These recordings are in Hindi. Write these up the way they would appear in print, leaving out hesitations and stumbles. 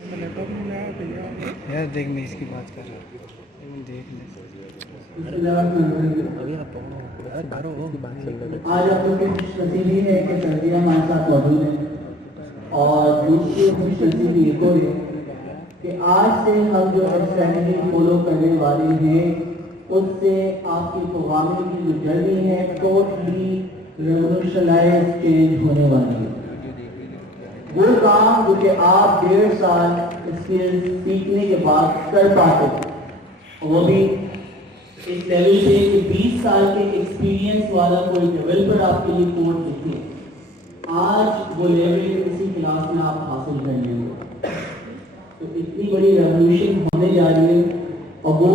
लैपटॉप में आया भैया यार देख मैं इसकी बात कर रहा हूँ देख ले अभी आप करो आज आप लोग की खुशनसीबी है कि सर्दियाँ हमारे साथ मौजूद हैं और दूसरी खुशनसीबी एक और है कि आज से हम जो स्ट्रैटेजी फॉलो करने वाले हैं उससे आपकी प्रोग्रामिंग की जो जर्नी है टोटली रेवोल्यूशनाइज चेंज होने वाली है। वो काम जो कि आप 1.5 साल स्किल्स सीखने के बाद कर पाते वो भी एक लेवल पे कि 20 साल के एक्सपीरियंस वाला कोई डेवलपर आपके लिए कोड लिखे, आज वो लेवल इसी क्लास में आप हासिल कर लेंगे। तो इतनी बड़ी रेवोल्यूशन होने जा रही है और वो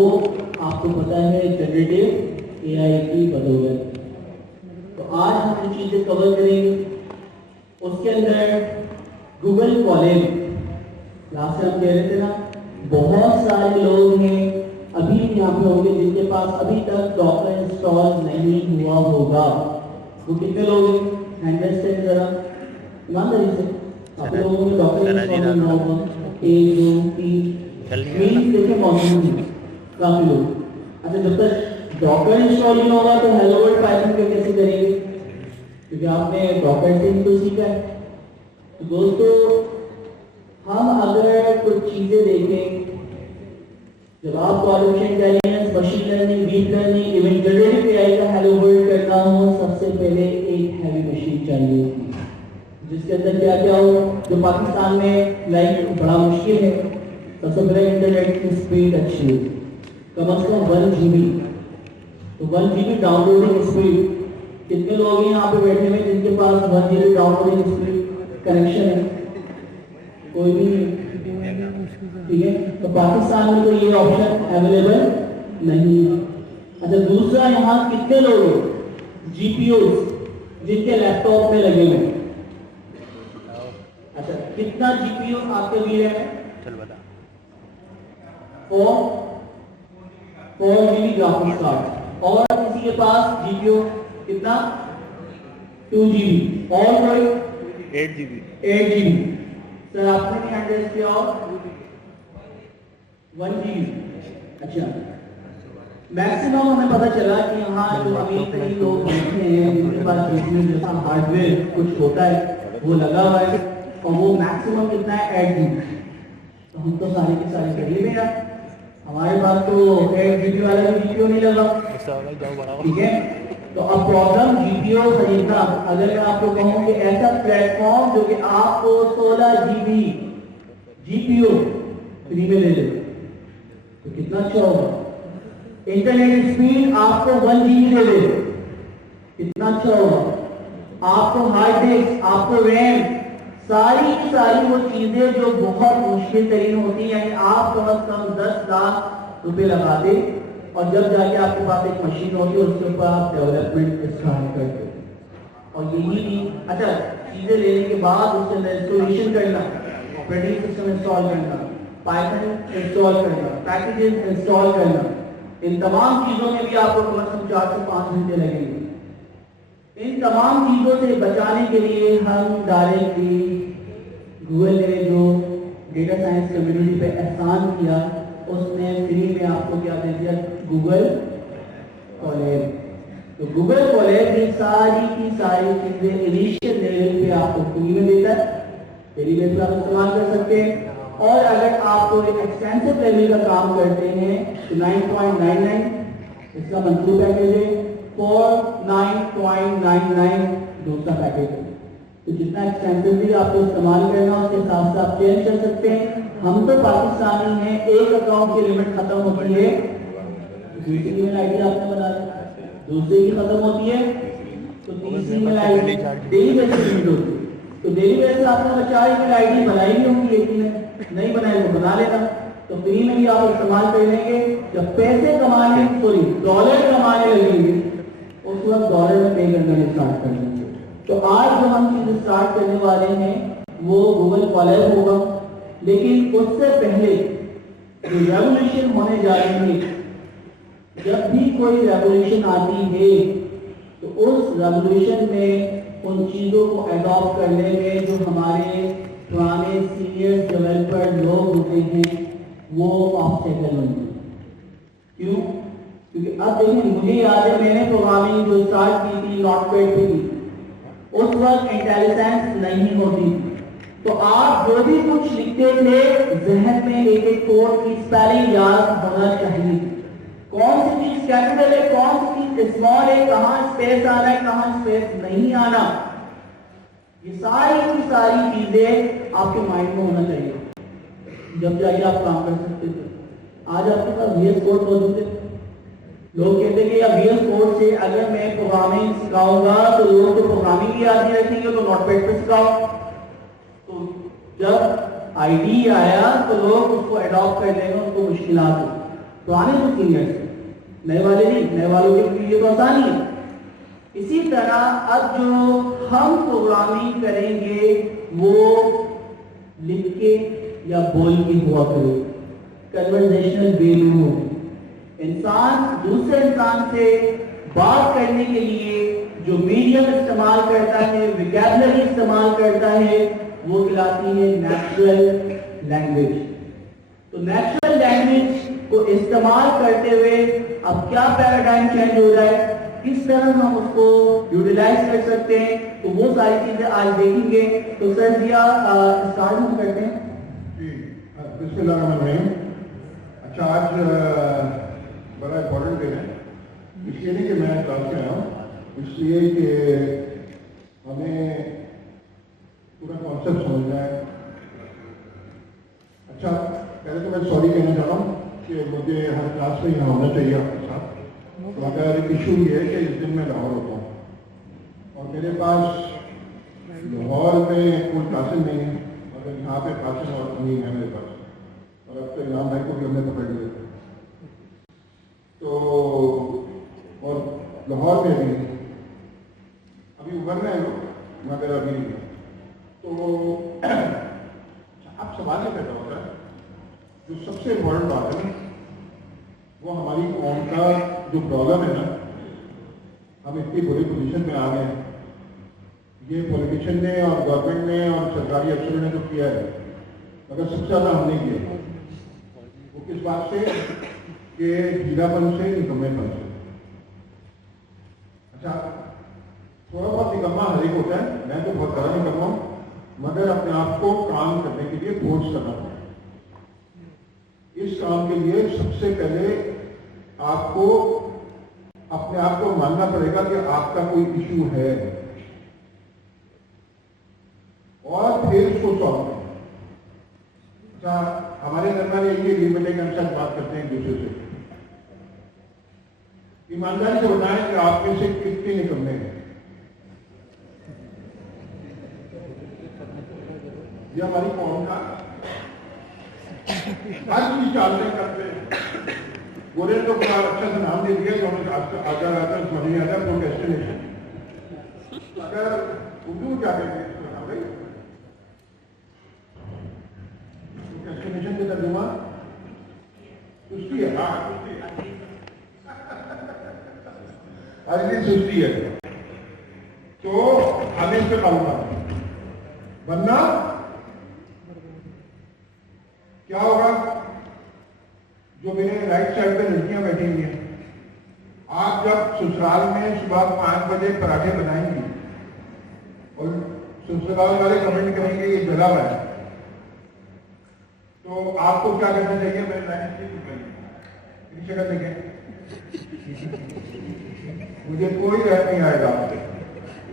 आपको पता है जनरेटिव एआई की बदौलत। तो आज हम जो चीज़ें कवर करेंगे उसके अंदर गूगल कॉलेज, लास्ट टाइम कह रहे थे ना, बहुत सारे लोग हैं अभी भी यहाँ पे होंगे जिनके पास अभी तक डॉकर इंस्टॉल नहीं हुआ होगा। वो कितने लोग हैं? हैंड रेज़ करें जरा ईमानदारी से। आप लोगों ने डॉकर इंस्टॉल नहीं हुआ होगा? 1 2 3 मीन्स देखे मौजूद हैं काफी लोग। अच्छा, जब तक डॉकर इंस्टॉल नहीं होगा तो हेलो वर्ल्ड पाइथन पे कैसे करेंगे? क्योंकि आपने डॉकर से ही तो सीखा है। तो दोस्तों, हम अगर कुछ चीजें देखें, जब आपको artificial intelligence, machine learning, deep learning, even generative AI का हेलो वर्ल्ड करना हो, सबसे पहले एक हैवी मशीन चाहिए जिसके अंदर क्या क्या हो, जो पाकिस्तान में लाइक बड़ा मुश्किल है। सबसे पहले इंटरनेट की स्पीड अच्छी है, कम से कम 1 GB। तो 1 GB डाउनलोडिंग स्पीड, कितने लोग हैं यहाँ पे बैठे हुए जिनके पास 1 GB डाउनलोडिंग स्पीड कनेक्शन है? कोई भी नहीं, ठीक है। तो पाकिस्तान में तो ये ऑप्शन अवेलेबल नहीं है। अच्छा, दूसरा, यहाँ कितने लोग हैं जीपीयूज जिनके लैपटॉप में लगे हुए? अच्छा, कितना जीपीयू आपके लिए है? चल बता। 4 GB ग्राफिक्स कार्ड। और किसी के पास जीपीयू कितना? 2 GB। और कोई? 8 GB। सर आपने भी एड्रेस किया और 1 GB। अच्छा, मैक्सिमम हमें पता चला कि यहाँ जो अमीर तरीन लोग बैठे हैं जिनके पास जिसमें जैसा हार्डवेयर कुछ होता है वो लगा हुआ है और वो मैक्सिमम कितना है? 8 GB। तो हम तो सारे के सारे गरीब हैं यार, हमारे पास तो 8 GB वाला भी जीपीयू नहीं लगा, ठीक है। तो अब प्रॉब्लम जीपीयू खरीदना। अगर मैं आपको कहूँ कि ऐसा प्लेटफॉर्म जो कि आपको 16 GB जीपीयू फ्री में ले ले तो कितना अच्छा होगा। इंटरनेट स्पीड आपको 1 GB दे दे, कितना अच्छा होगा। आपको हार्ड डिस्क, आपको रैम, सारी की सारी वो चीजें जो बहुत मुश्किल तरीन होती है, यानी आप कम से कम 10 लाख रुपए लगा दे और जब जाके आपके पास एक मशीन होगी उसके ऊपर आप डेवलपमेंट स्टार्ट करते हो। और यही नहीं, अच्छा, चीजें लेने के बाद उसके अंदर इंस्टॉलेशन करना, ऑपरेटिंग सिस्टम इंस्टॉल करना, पाइथन इंस्टॉल करना, पैकेजेस इंस्टॉल करना, इन तमाम चीजों में भी आपको कम से कम 4 से 5 घंटे लगेंगे। इन तमाम चीजों से बचाने के लिए हम डायरेक्टली गूगल ने जो डेटा साइंस कम्युनिटी पे एहसान किया, उसने फ्री में आपको क्या दे दिया? Google college. तो गूगल कॉलेज ये सारी की सारी चीजें इनिशियल लेवल पे आपको फ्री में देता है, फ्री में आप इस्तेमाल कर सकते हैं। और अगर आप कोई एक्सटेंसिव लेवल का काम करते हैं तो 9.99 इसका मंथली पैकेज है, 49.99 दूसरा पैकेज है। तो जितना एक्सटेंसिवली आपको इस्तेमाल करना उसके हिसाब से आप चेंज कर सकते हैं। हम तो पाकिस्तानी हैं, एक अकाउंट की लिमिट खत्म होती है, दूसरी ईमेल आईडी आपने बना दी, दूसरे की खत्म होती है तो तीसरी email ID daily basis limit होती है। तो डेली बेसिस आपने 4 ईमेल आईडी बनाई भी होंगी, लेकिन नहीं बनाई तो बना लेना। तो फ्री में भी आप इस्तेमाल कर लेंगे। जब पैसे कमाने, सॉरी डॉलर कमाने लगेंगे उस वक्त डॉलर में पे करना स्टार्ट कर देंगे। तो आज जो हम चीज स्टार्ट करने वाले हैं वो गूगल कॉलेज होगा, लेकिन उससे पहले जो रेवोल्यूशन होने जा रही है, जब भी कोई रेवोल्यूशन आती है तो उस रेवोल्यूशन में उन चीजों को अडॉप्ट करने में जो हमारे पुराने सीनियर डेवलपर लोग होते हैं वो ऑब्स्टेकल बनते हैं। क्यों? क्योंकि अब देखिए, मुझे याद है मैंने प्रोग्रामिंग जो स्टार्ट की थी नोटपैड पे की, उस वक्त इंटेलिजेंस नहीं होती थी, तो आप जो भी कुछ लिखते थे जहन में एक एक कोड की स्पेलिंग याद होना चाहिए। कौन सी चीज कैपिटल है, कौन सी चीज स्मॉल है, कहां स्पेस आना है, कहां स्पेस नहीं आना, ये सारी की सारी चीजें आपके माइंड में होना चाहिए, जब जाके आप काम कर सकते थे। आज आपके पास VS कोड मौजूद है। लोग कहते हैं कि यार VS कोड से अगर मैं प्रोग्रामिंग सिखाऊंगा तो लोग तो प्रोग्रामिंग ही याद नहीं रखेंगे, तो नोटपैड पे सिखाओ। तो जब आईडी आया तो लोग उसको अडॉप्ट कर लेंगे, उनको मुश्किलात हो। पुराने तो सीनियर्स, नए वाले नहीं, नए वालों के लिए तो आसानी है। इसी तरह अब जो हम प्रोग्रामिंग करेंगे वो लिख के या बोल के हुआ करे, कन्वर्सेशनल वे में हो। इंसान दूसरे इंसान से बात करने के लिए जो मीडियम इस्तेमाल करता है, विकैबुलरी इस्तेमाल करता है, वो कहलाती है नेचुरल लैंग्वेज। तो नेचुरल लैंग्वेज को इस्तेमाल करते हुए अब क्या पैराडाइम चेंज हो रहा है, किस तरह हम उसको यूटिलाइज कर सकते हैं, तो वो सारी चीजें आज देखेंगे। तो सर दिया स्टार्ट हम करते हैं। बिस्मिल्लाहिर्रहमानिर्रहीम। अच्छा, आज बड़ा इम्पोर्टेंट डे है, इसलिए नहीं कि मैं क्लास में आया हूँ, इसलिए कि हमें पूरा कॉन्सेप्ट समझना है। अच्छा, पहले तो मैं सॉरी कहना चाह रहा हूँ कि मुझे हर क्लास में यहाँ होना चाहिए आपके साथ। तो अगर इशू ये है कि इस दिन मैं लाहौर होता हूँ और मेरे पास लाहौर में कोई क्लासेस नहीं है, और यहाँ पे क्लासेस और नहीं है मेरे पास, और अब तो इनाम भाई को भी हमने पकड़ लिया, तो और लाहौर में भी अभी उभरना है लोग, मगर अभी नहीं है। तो अब सवाल ये पैदा होता है, जो सबसे इम्पोर्टेंट बात है ना, वो हमारी कौम का जो प्रॉब्लम है ना, हम इतनी बुरी पोजीशन में आ गए हैं, ये पॉलिटिशियन ने और गवर्नमेंट ने और सरकारी अफसरों ने तो किया है, मगर सबसे ज़्यादा हमने किया। वो किस बात से कि ढीलापन से, निकम्मेपन से। अच्छा, थोड़ा बहुत निकम्मा हर एक होता है, मैं तो बहुत ज़्यादा निकम्मा हूँ, मगर अपने आप को काम करने के लिए फोर्स करना पड़ता है। इस काम के लिए सबसे पहले आपको अपने आप को मानना पड़ेगा कि आपका कोई इशू है, और फिर उसको सॉल्व करें। अच्छा, हमारे दरबार ये लिमिटेड के अनुसार बात करते हैं एक दूसरे से। ईमानदारी से बताएं कि आप में से कितने निकम्मे हैं। ये हमारी कौम का हर चीज चालते करते हैं। गोरे तो बड़ा अच्छा सा नाम दे दिया, आजा समझ नहीं आता प्रोक्रेस्टिनेशन। अगर उर्दू क्या कहेंगे भाई, प्रोक्रेस्टिनेशन के तर्जुमा सुस्ती है। हाँ, सुस्ती है, हर दिन सुस्ती है। तो हमें इस पर काबू करना, वरना क्या होगा। जो मेरे राइट साइड पे लड़कियां बैठी हुई हैं, आप जब ससुराल में सुबह 5 बजे पराठे बनाएंगी और ससुराल वाले कमेंट करेंगे ये जला हुआ है, तो आपको क्या करना चाहिए? मेरे लाइन से शक्ल देखें, मुझे कोई रहत नहीं आएगा आपसे,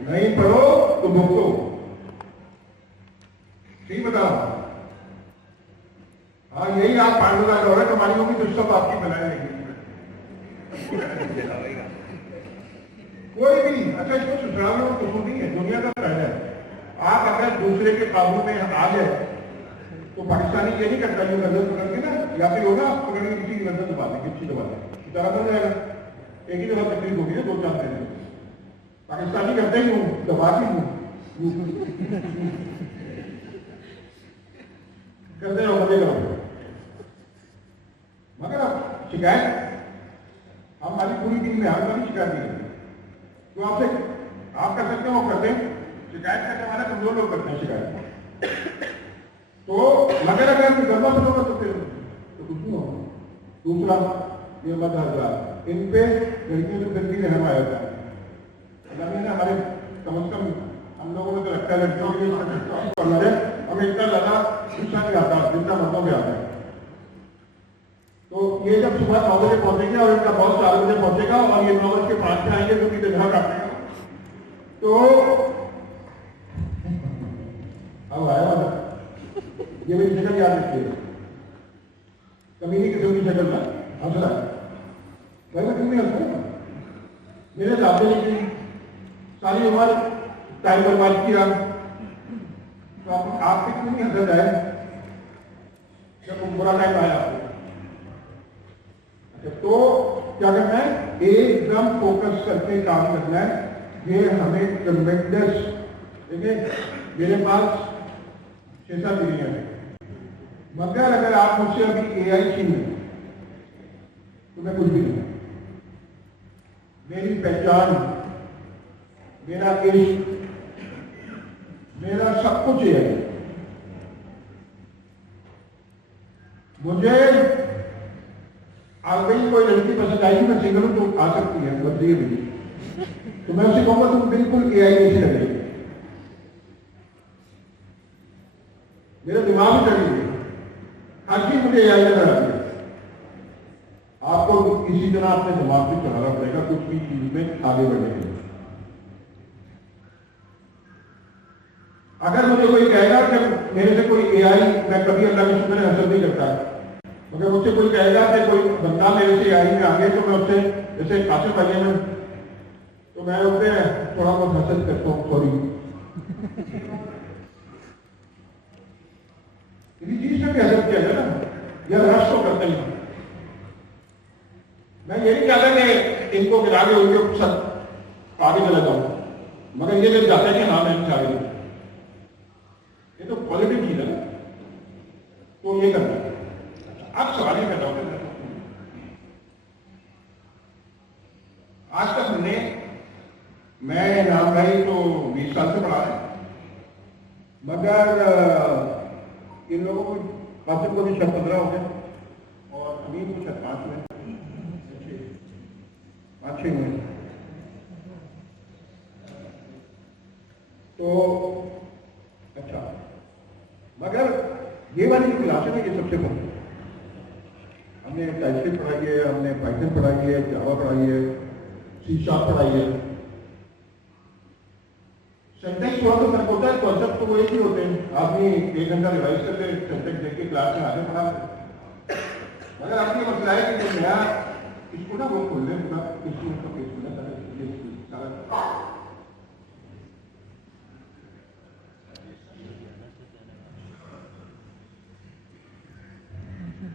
नहीं पढ़ो तो भुगतो। ठीक बताओ? हाँ, यही आप पांडुरा दौरे तुम्हारी होगी तो सब आपकी बनाए रहेगी। कोई भी अच्छा, इसको ससुराल में कुछ नहीं है, दुनिया का पहला है। आप अगर दूसरे के काबू में आ जाए तो पाकिस्तानी ये नहीं करता, जो गर्दन पकड़ के ना, या फिर होगा पकड़ के किसी की गर्दन दबा देंगे, किसी दबा देंगे, इतना बन जाएगा। एक ही दफा तकलीफ होगी ना, 2-4 दिन। पाकिस्तानी करते ही हूँ, दबाती हूँ, करते रहो, मजे करो। मगर अब शिकायत हमारी पूरी टीम में हर बारी शिकायत नहीं करती, तो आपसे आप कर सकते हो, वो करते हैं। शिकायत करने वाले कमजोर लोग करते हैं शिकायत। तो कुछ नहीं होगा। दूसरा ये मत हजार इन पे गर्मियों से फिर भी रहम आया था। हमारे कम से कम हम लोगों को तो लगता है लड़कियों के लिए हमें इतना ज़्यादा शिक्षा नहीं आता जितना मर्दों में आता है। तो ये जब सुबह 9 बजे पहुंचेंगे और इनका बॉस 4 बजे पहुंचेगा और ये 9 बजे 5 पे आएंगे तो कितने घर काटेंगे। तो अब आया वाला ये मेरी शक्ल याद रखिएगा, कमीनी किस्म की शक्ल में हंस रहा है भाई, मैं क्यों नहीं हंस रहा? मेरे दादे ने की सारी उम्र टाइम बर्बाद किया, तो आपके क्यों नहीं हंसा जाए जब बुरा टाइम आया आपको? तो क्या करना है, एकदम फोकस करके काम करना है। ये हमें ट्रेमेंडस, देखिए मेरे पास 6-7 डिग्रियां हैं, मगर अगर आप मुझसे अभी एआई छीन लें तो मैं कुछ भी नहीं। मेरी पहचान, मेरा इश्क, मेरा सब कुछ है। मुझे गई कोई लड़की पसंद आएगी, मैं सिंगल हूं तो आ सकती है, बदलिए भी, तो मैं उसे कहूंगा तुम बिल्कुल एआई जैसे लग रही, मेरा दिमाग ही चढ़ी है, हर चीज मुझे एआई नजर आती है। आपको इसी तरह अपने दिमाग भी चढ़ाना पड़ेगा कुछ भी चीज में आगे बढ़ने के लिए। अगर मुझे कोई कहेगा कि मेरे से कोई एआई, मैं कभी अल्लाह के शुक्र हासिल नहीं करता, मगर मुझसे कोई कहेगा कि कोई बंदा मेरे से एआई में आ गया तो मैं उससे जैसे काशिफ भाई में तो मैं उससे थोड़ा बहुत हासिल करता हूँ, सॉरी इसी चीज से भी हासिल किया जाए ना, यह रश तो करते ही। मैं ये नहीं चाहता कि इनको गिरा के उनके सब आगे चला जाऊं, मगर ये जब जाता है कि हाँ मैं इनसे आगे, ये तो पॉजिटिव चीज है ना, तो ये करना है। अब सवाल ही पैदा होता है, आज तक हमने, मैं नाम भाई तो 20 साल से पढ़ा है, मगर इन लोगों को कासिम को भी शायद 15 हो गए और अमीन को शायद 5 हुए, 5-6 हुए। तो अच्छा, मगर ये वाली जो क्लास है ना, ये सबसे कम। हमने टाइपस्क्रिप्ट पढ़ाई है, हमने पाइथन पढ़ाई है, जावा पढ़ाई है, C# पढ़ाई है। सेंटेक्स थोड़ा सा फर्क होता है, कॉन्सेप्ट तो वो एक ही होते हैं। आपने 1 घंटा रिवाइज करके सेंटेक्स देख के क्लास में आगे पढ़ा, मगर आपकी मसला है कि जो नया इसको ना वो खोल लें पूरा, इसको सारा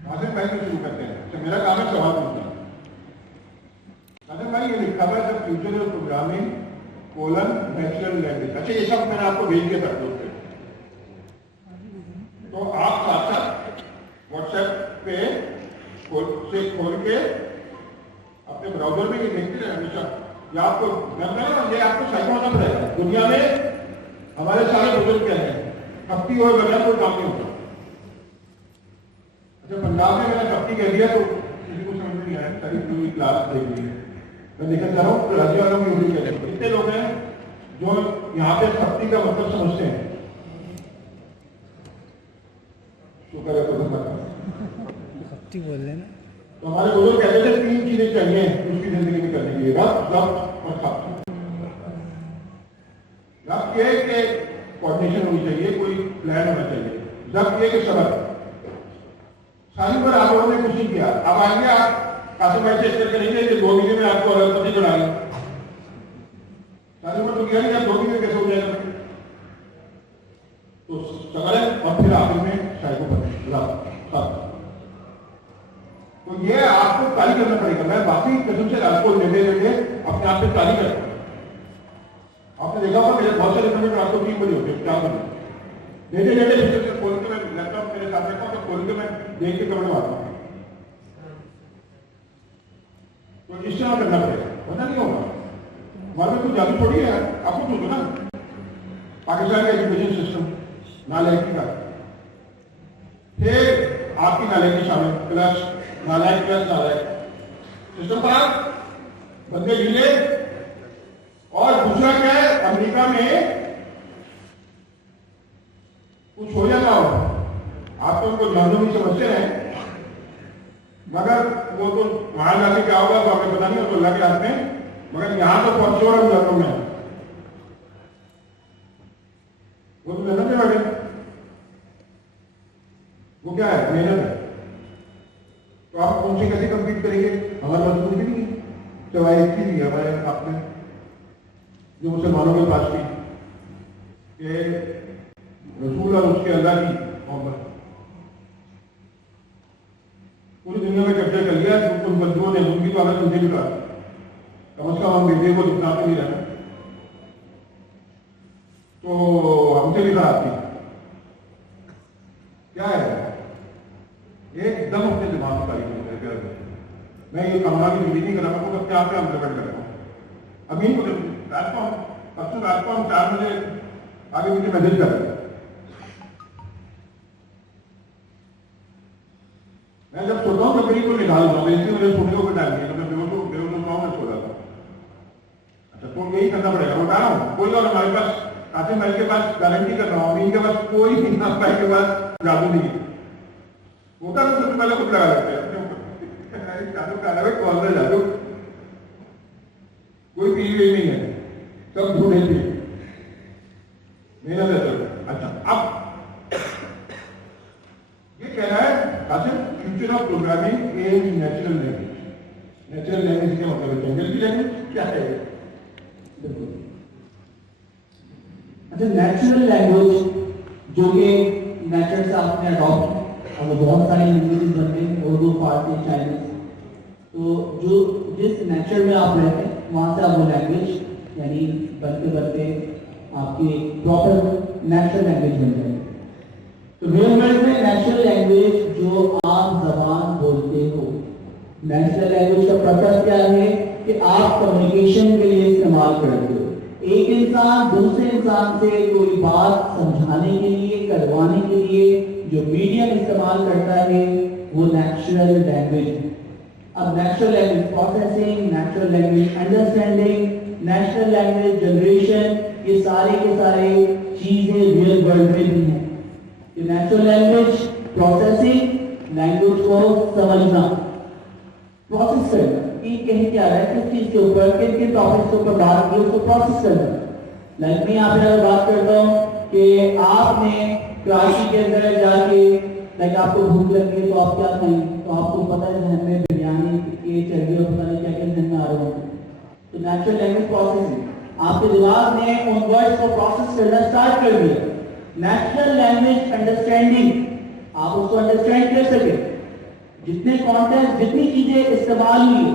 आसिफ भाई से शुरू करते हैं। तो मेरा काम है सवाल पूछना। आसिफ भाई ये लिखा हुआ है the future of programming natural language. अच्छा, ये सब मैंने आपको भेज दिया था दोस्तों, तो आप साथ साथ व्हाट्सएप पे खोल के अपने ब्राउजर में ये देखते रहे हमेशा। या आपको ये आपको सही होना पड़ेगा। दुनिया में हमारे सारे बुजुर्ग क्या है, हफ्ती और बगैर कोई काम नहीं होता। अच्छा, पंजाब में मैंने कप्ती कह दिया तो किसी को समझ नहीं आया, सारी पूरी क्लास देख ली है। मैं देखना चाह रहा हूँ तो राज्य वालों की कह रहे हैं, कितने लोग हैं जो यहाँ पे कप्ती का मतलब समझते हैं? शुक्र है, तो कप्ती बोल रहे ना। तो हमारे बुजुर्ग कहते थे 3 चीजें चाहिए उसकी जिंदगी में करने के लिए, रब, जब्त और खप्त। रब ये कि कोऑर्डिनेशन होनी चाहिए, कोई प्लान होना चाहिए। जब्त ये कि सबक, सारी बार आप लोगों ने कुछ नहीं किया, अब आएंगे आप कासिम भाई से स्टेट करेंगे कि 2 महीने में आपको अरबपति बनाएंगे। सारी बार तो किया नहीं, 2 महीने कैसे हो जाएगा? तो सवाल है, और फिर आखिर में शायद को पता। तो ये आपको ताली करना पड़ेगा। मैं बाकी कसम से आपको लेते लेते अपने आप से ताली करता हूँ। आपने देखा होगा मेरे बहुत सारे समय में आपको 3 बजे होते हैं, 4 बजे लेते लेते खोल के मैं लैपटॉप मेरे साथ रखा हूँ, तो खोल के मैं देख के कमरे मारता हूँ। तो इस तरह करना पड़ेगा, वरना नहीं होगा। हमारे में कुछ जादू थोड़ी है, आपको सोचो ना, पाकिस्तान का एजुकेशन सिस्टम नालायकी का। फिर आपकी नालायकी शामिल प्लस नालायक सिस्टम पर बंदे ढीले। और दूसरा क्या है, अमेरिका में कुछ हो जाता हो, आप तो उनको जानते नहीं समझते हैं, मगर वो तो वहां जाके क्या होगा तो हमें पता नहीं, वो तो अल्लाह के हाथ में। मगर यहां तो पहुंचे और हम जाता में वो तो मेहनत है बाकी, वो क्या है, मेहनत है। तो आप उनसे कैसे कंपीट करेंगे? हमारे पास कुछ भी नहीं है, सिवाय एक चीज है हमारे आप में जो मुसलमानों के पास थी कि रसूल और उसके अल्लाह की मोहब्बत। पूरी दुनिया में कब्जा कर लिया उन बंधुओं ने, उनकी तो हालत मुझे भी कहा, कम से कम हम बेटे को जितना नहीं रहना, तो हमसे भी कहा थी क्या है, एकदम अपने दिमाग में तारीफ होते हैं। मैं ये कामना की डिग्री नहीं कर रहा हूँ, अपने आप पे हम प्रकट कर रहा हूँ। अभी रात को परसों रात को हम 4 बजे आगे मुझे मैसेज कर रहे हैं। मैं जब सोता हूँ तो कहीं को निकाल रहा हूँ, इसलिए मुझे सोने को टाइम नहीं, तो मैं बेहोश सो रहा था। अच्छा तो यही करना पड़ेगा, बता रहा हूँ। कोई और हमारे पास कासिम भाई के पास गारंटी कर रहा हूँ, इनके पास कोई इनाम भाई के पास जादू नहीं है। होता तो सबसे पहले कुछ लगा लेते हैं जादू का अलग कौन सा जादू, कोई पी नहीं है, सब ढूंढे थे मेहनत है। अच्छा अब ये कह रहा है Qasim, future of programming in natural language. Natural language क्या मतलब है? जंगल की लैंग्वेज क्या है? बिल्कुल। अच्छा, नेचुरल लैंग्वेज जो कि नेचर से आपने अडॉप्ट, और बहुत सारी लैंग्वेजेस बनते हैं, उर्दू, फारसी, चाइनीज, तो जो जिस नेचर में आप रहते हैं वहाँ से आप वो लैंग्वेज यानी बनते बनते आपकी प्रॉपर नेचुरल लैंग्वेज बन जाएगी। तो रियल वर्ल्ड में नेचुरल लैंग्वेज जो आप जबान बोलते हो, नेचुरल लैंग्वेज का पर्पस क्या है कि आप कम्युनिकेशन के लिए इस्तेमाल करते हो। एक इंसान दूसरे इंसान से कोई बात समझाने के लिए, करवाने के लिए जो मीडियम इस्तेमाल करता है वो नेचुरल लैंग्वेज है। अब natural language processing, natural language understanding, natural language generation, ये सारे के सारे चीजें रियल वर्ल्ड में भी हैं। ये नेचुरल लैंग्वेज प्रोसेसिंग, लैंग्वेज को समझना, प्रोसेस करना, ये कहीं क्या रहा है, किस चीज के ऊपर, किन किन टॉपिक्स के ऊपर बात की, उसको प्रोसेस करना। लाइक मैं यहाँ पे अगर बात करता हूँ कि आपने कराची के अंदर जाके, लाइक आपको भूख लगी है तो आप क्या खाएंगे, तो आपको पता है जहन में बिरयानी के चर्बी और पता नहीं क्या क्या जहन में आ रहा होगा। तो नेचुरल लैंग्वेज प्रोसेसिंग, आपके दिमाग ने उन वर्ड्स को प्रोसेस करना स्टार्ट कर दिया। नेचुरल लैंग्वेज अंडरस्टैंडिंग, आप उसको अंडरस्टैंड कर सके, जितने कॉन्टेंट, जितनी चीजें इस्तेमाल हुई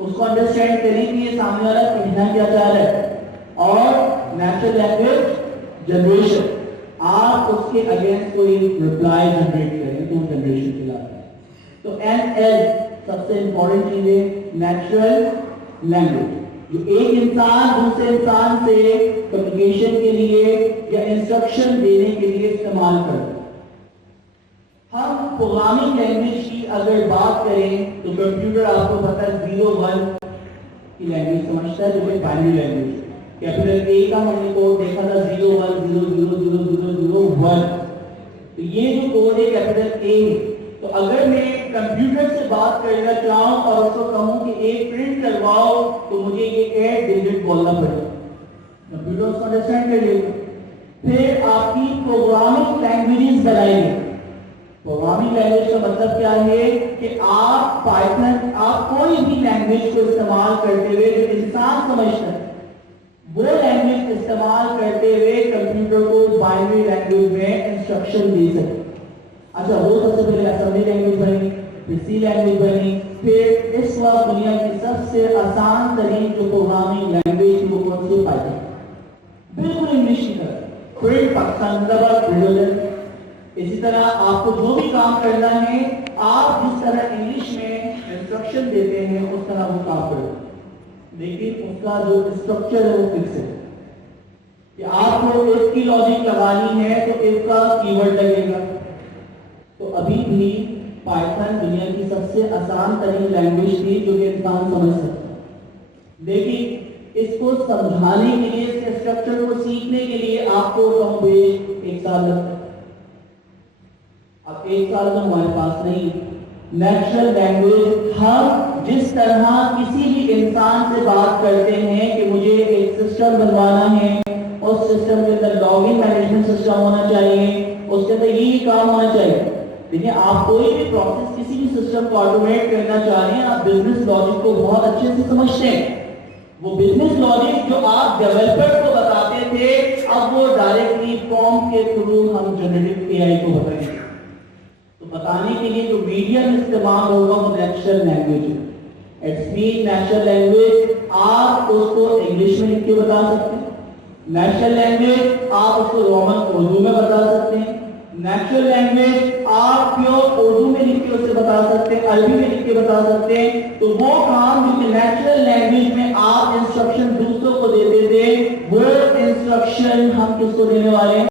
उसको अंडरस्टैंड करें कि ये सामने वाला कहना क्या चाह रहा है। और नेचुरल लैंग्वेज जनरेशन, आप उसके अगेंस्ट कोई रिप्लाई जनरेट करें तो जनरेशन कहलाता है। तो NL सबसे इंपॉर्टेंट चीज है, नेचुरल लैंग्वेज, जो एक इंसान दूसरे इंसान से कम्युनिकेशन के लिए या इंस्ट्रक्शन देने के लिए इस्तेमाल करता है। हम प्रोग्रामिंग लैंग्वेज की अगर बात करें तो कंप्यूटर आपको पता है 0-1 की लैंग्वेज समझता है, जो कि बाइनरी लैंग्वेज। कैपिटल A का हमने कोड देखा था 0-1-0-0-0-0-1, तो ये जो कोड है कैपिटल A है। तो अगर मैं कंप्यूटर से बात करना चाहूं और उसको कहूं कि A प्रिंट करवाओ, तो मुझे ये 8 डिजिट बोलना पड़ेगा, कंप्यूटर उसको अंडरस्टैंड कर लेगा। फिर आपकी प्रोग्रामिंग लैंग्वेजेस बनाएंगे। प्रोग्रामिंग लैंग्वेज का मतलब क्या है कि आप पाइथन, आप कोई भी लैंग्वेज को इस्तेमाल करते हुए जो इंसान समझता है वो लैंग्वेज इस्तेमाल करते हुए कंप्यूटर को बाइनरी लैंग्वेज में इंस्ट्रक्शन दे सकते। अच्छा, वो सबसे पहले असेंबली लैंग्वेज बनी, फिर सी लैंग्वेज बनी, फिर इस वक्त दुनिया की सबसे आसान तरीन जो प्रोग्रामिंग लैंग्वेज थी वो कौन सी? पाइथन। बिल्कुल इंग्लिश की तरह, प्रिंट पाकिस्तान। इसी तरह आपको जो भी काम करना है, आप जिस तरह इंग्लिश में इंस्ट्रक्शन देते हैं उस तरह वो काम करो, लेकिन उसका जो स्ट्रक्चर है वो फिक्स है कि आपको इफ की लॉजिक लगानी है तो इफ का कीवर्ड लगेगा। तो अभी भी पाइथन दुनिया की सबसे आसान तरीन लैंग्वेज थी जो कि इंसान समझ सकता है। लेकिन इसको समझाने के लिए, इसके स्ट्रक्चर को सीखने के लिए आपको कम बेश 1 साल लगता है। अब 1 साल तो हमारे पास नहीं। नेचुरल लैंग्वेज, हम जिस तरह किसी भी इंसान से बात करते हैं कि मुझे एक सिस्टम बनवाना है, उस सिस्टम के अंदर लॉगिन मैनेजमेंट सिस्टम होना चाहिए, उसके अंदर ये काम होना चाहिए। देखिए, आप कोई भी प्रोसेस, किसी भी सिस्टम को ऑटोमेट करना चाह रहे हैं, आप बिजनेस लॉजिक को बहुत अच्छे से समझते हैं। वो बिजनेस लॉजिक जो आप डेवलपर को बताते थे, अब वो डायरेक्टली प्रॉम्प्ट के थ्रू हम जनरेटिव एआई को बताएंगे। तो बताने के लिए जो मीडियम इस्तेमाल होगा वो नेचुरल लैंग्वेज है। इट्स मीन नेचुरल लैंग्वेज, आप उसको इंग्लिश में लिख के बता सकते हैं। नेचुरल लैंग्वेज आप उसको रोमन उर्दू में बता सकते हैं। नेचुरल लैंग्वेज आप प्योर उर्दू में लिख के उसे बता सकते हैं, अरबी में लिख के बता सकते हैं। तो वो काम जो नेचुरल लैंग्वेज में आप इंस्ट्रक्शन दूसरों को देते थे, वो इंस्ट्रक्शन हम किसको देने वाले हैं?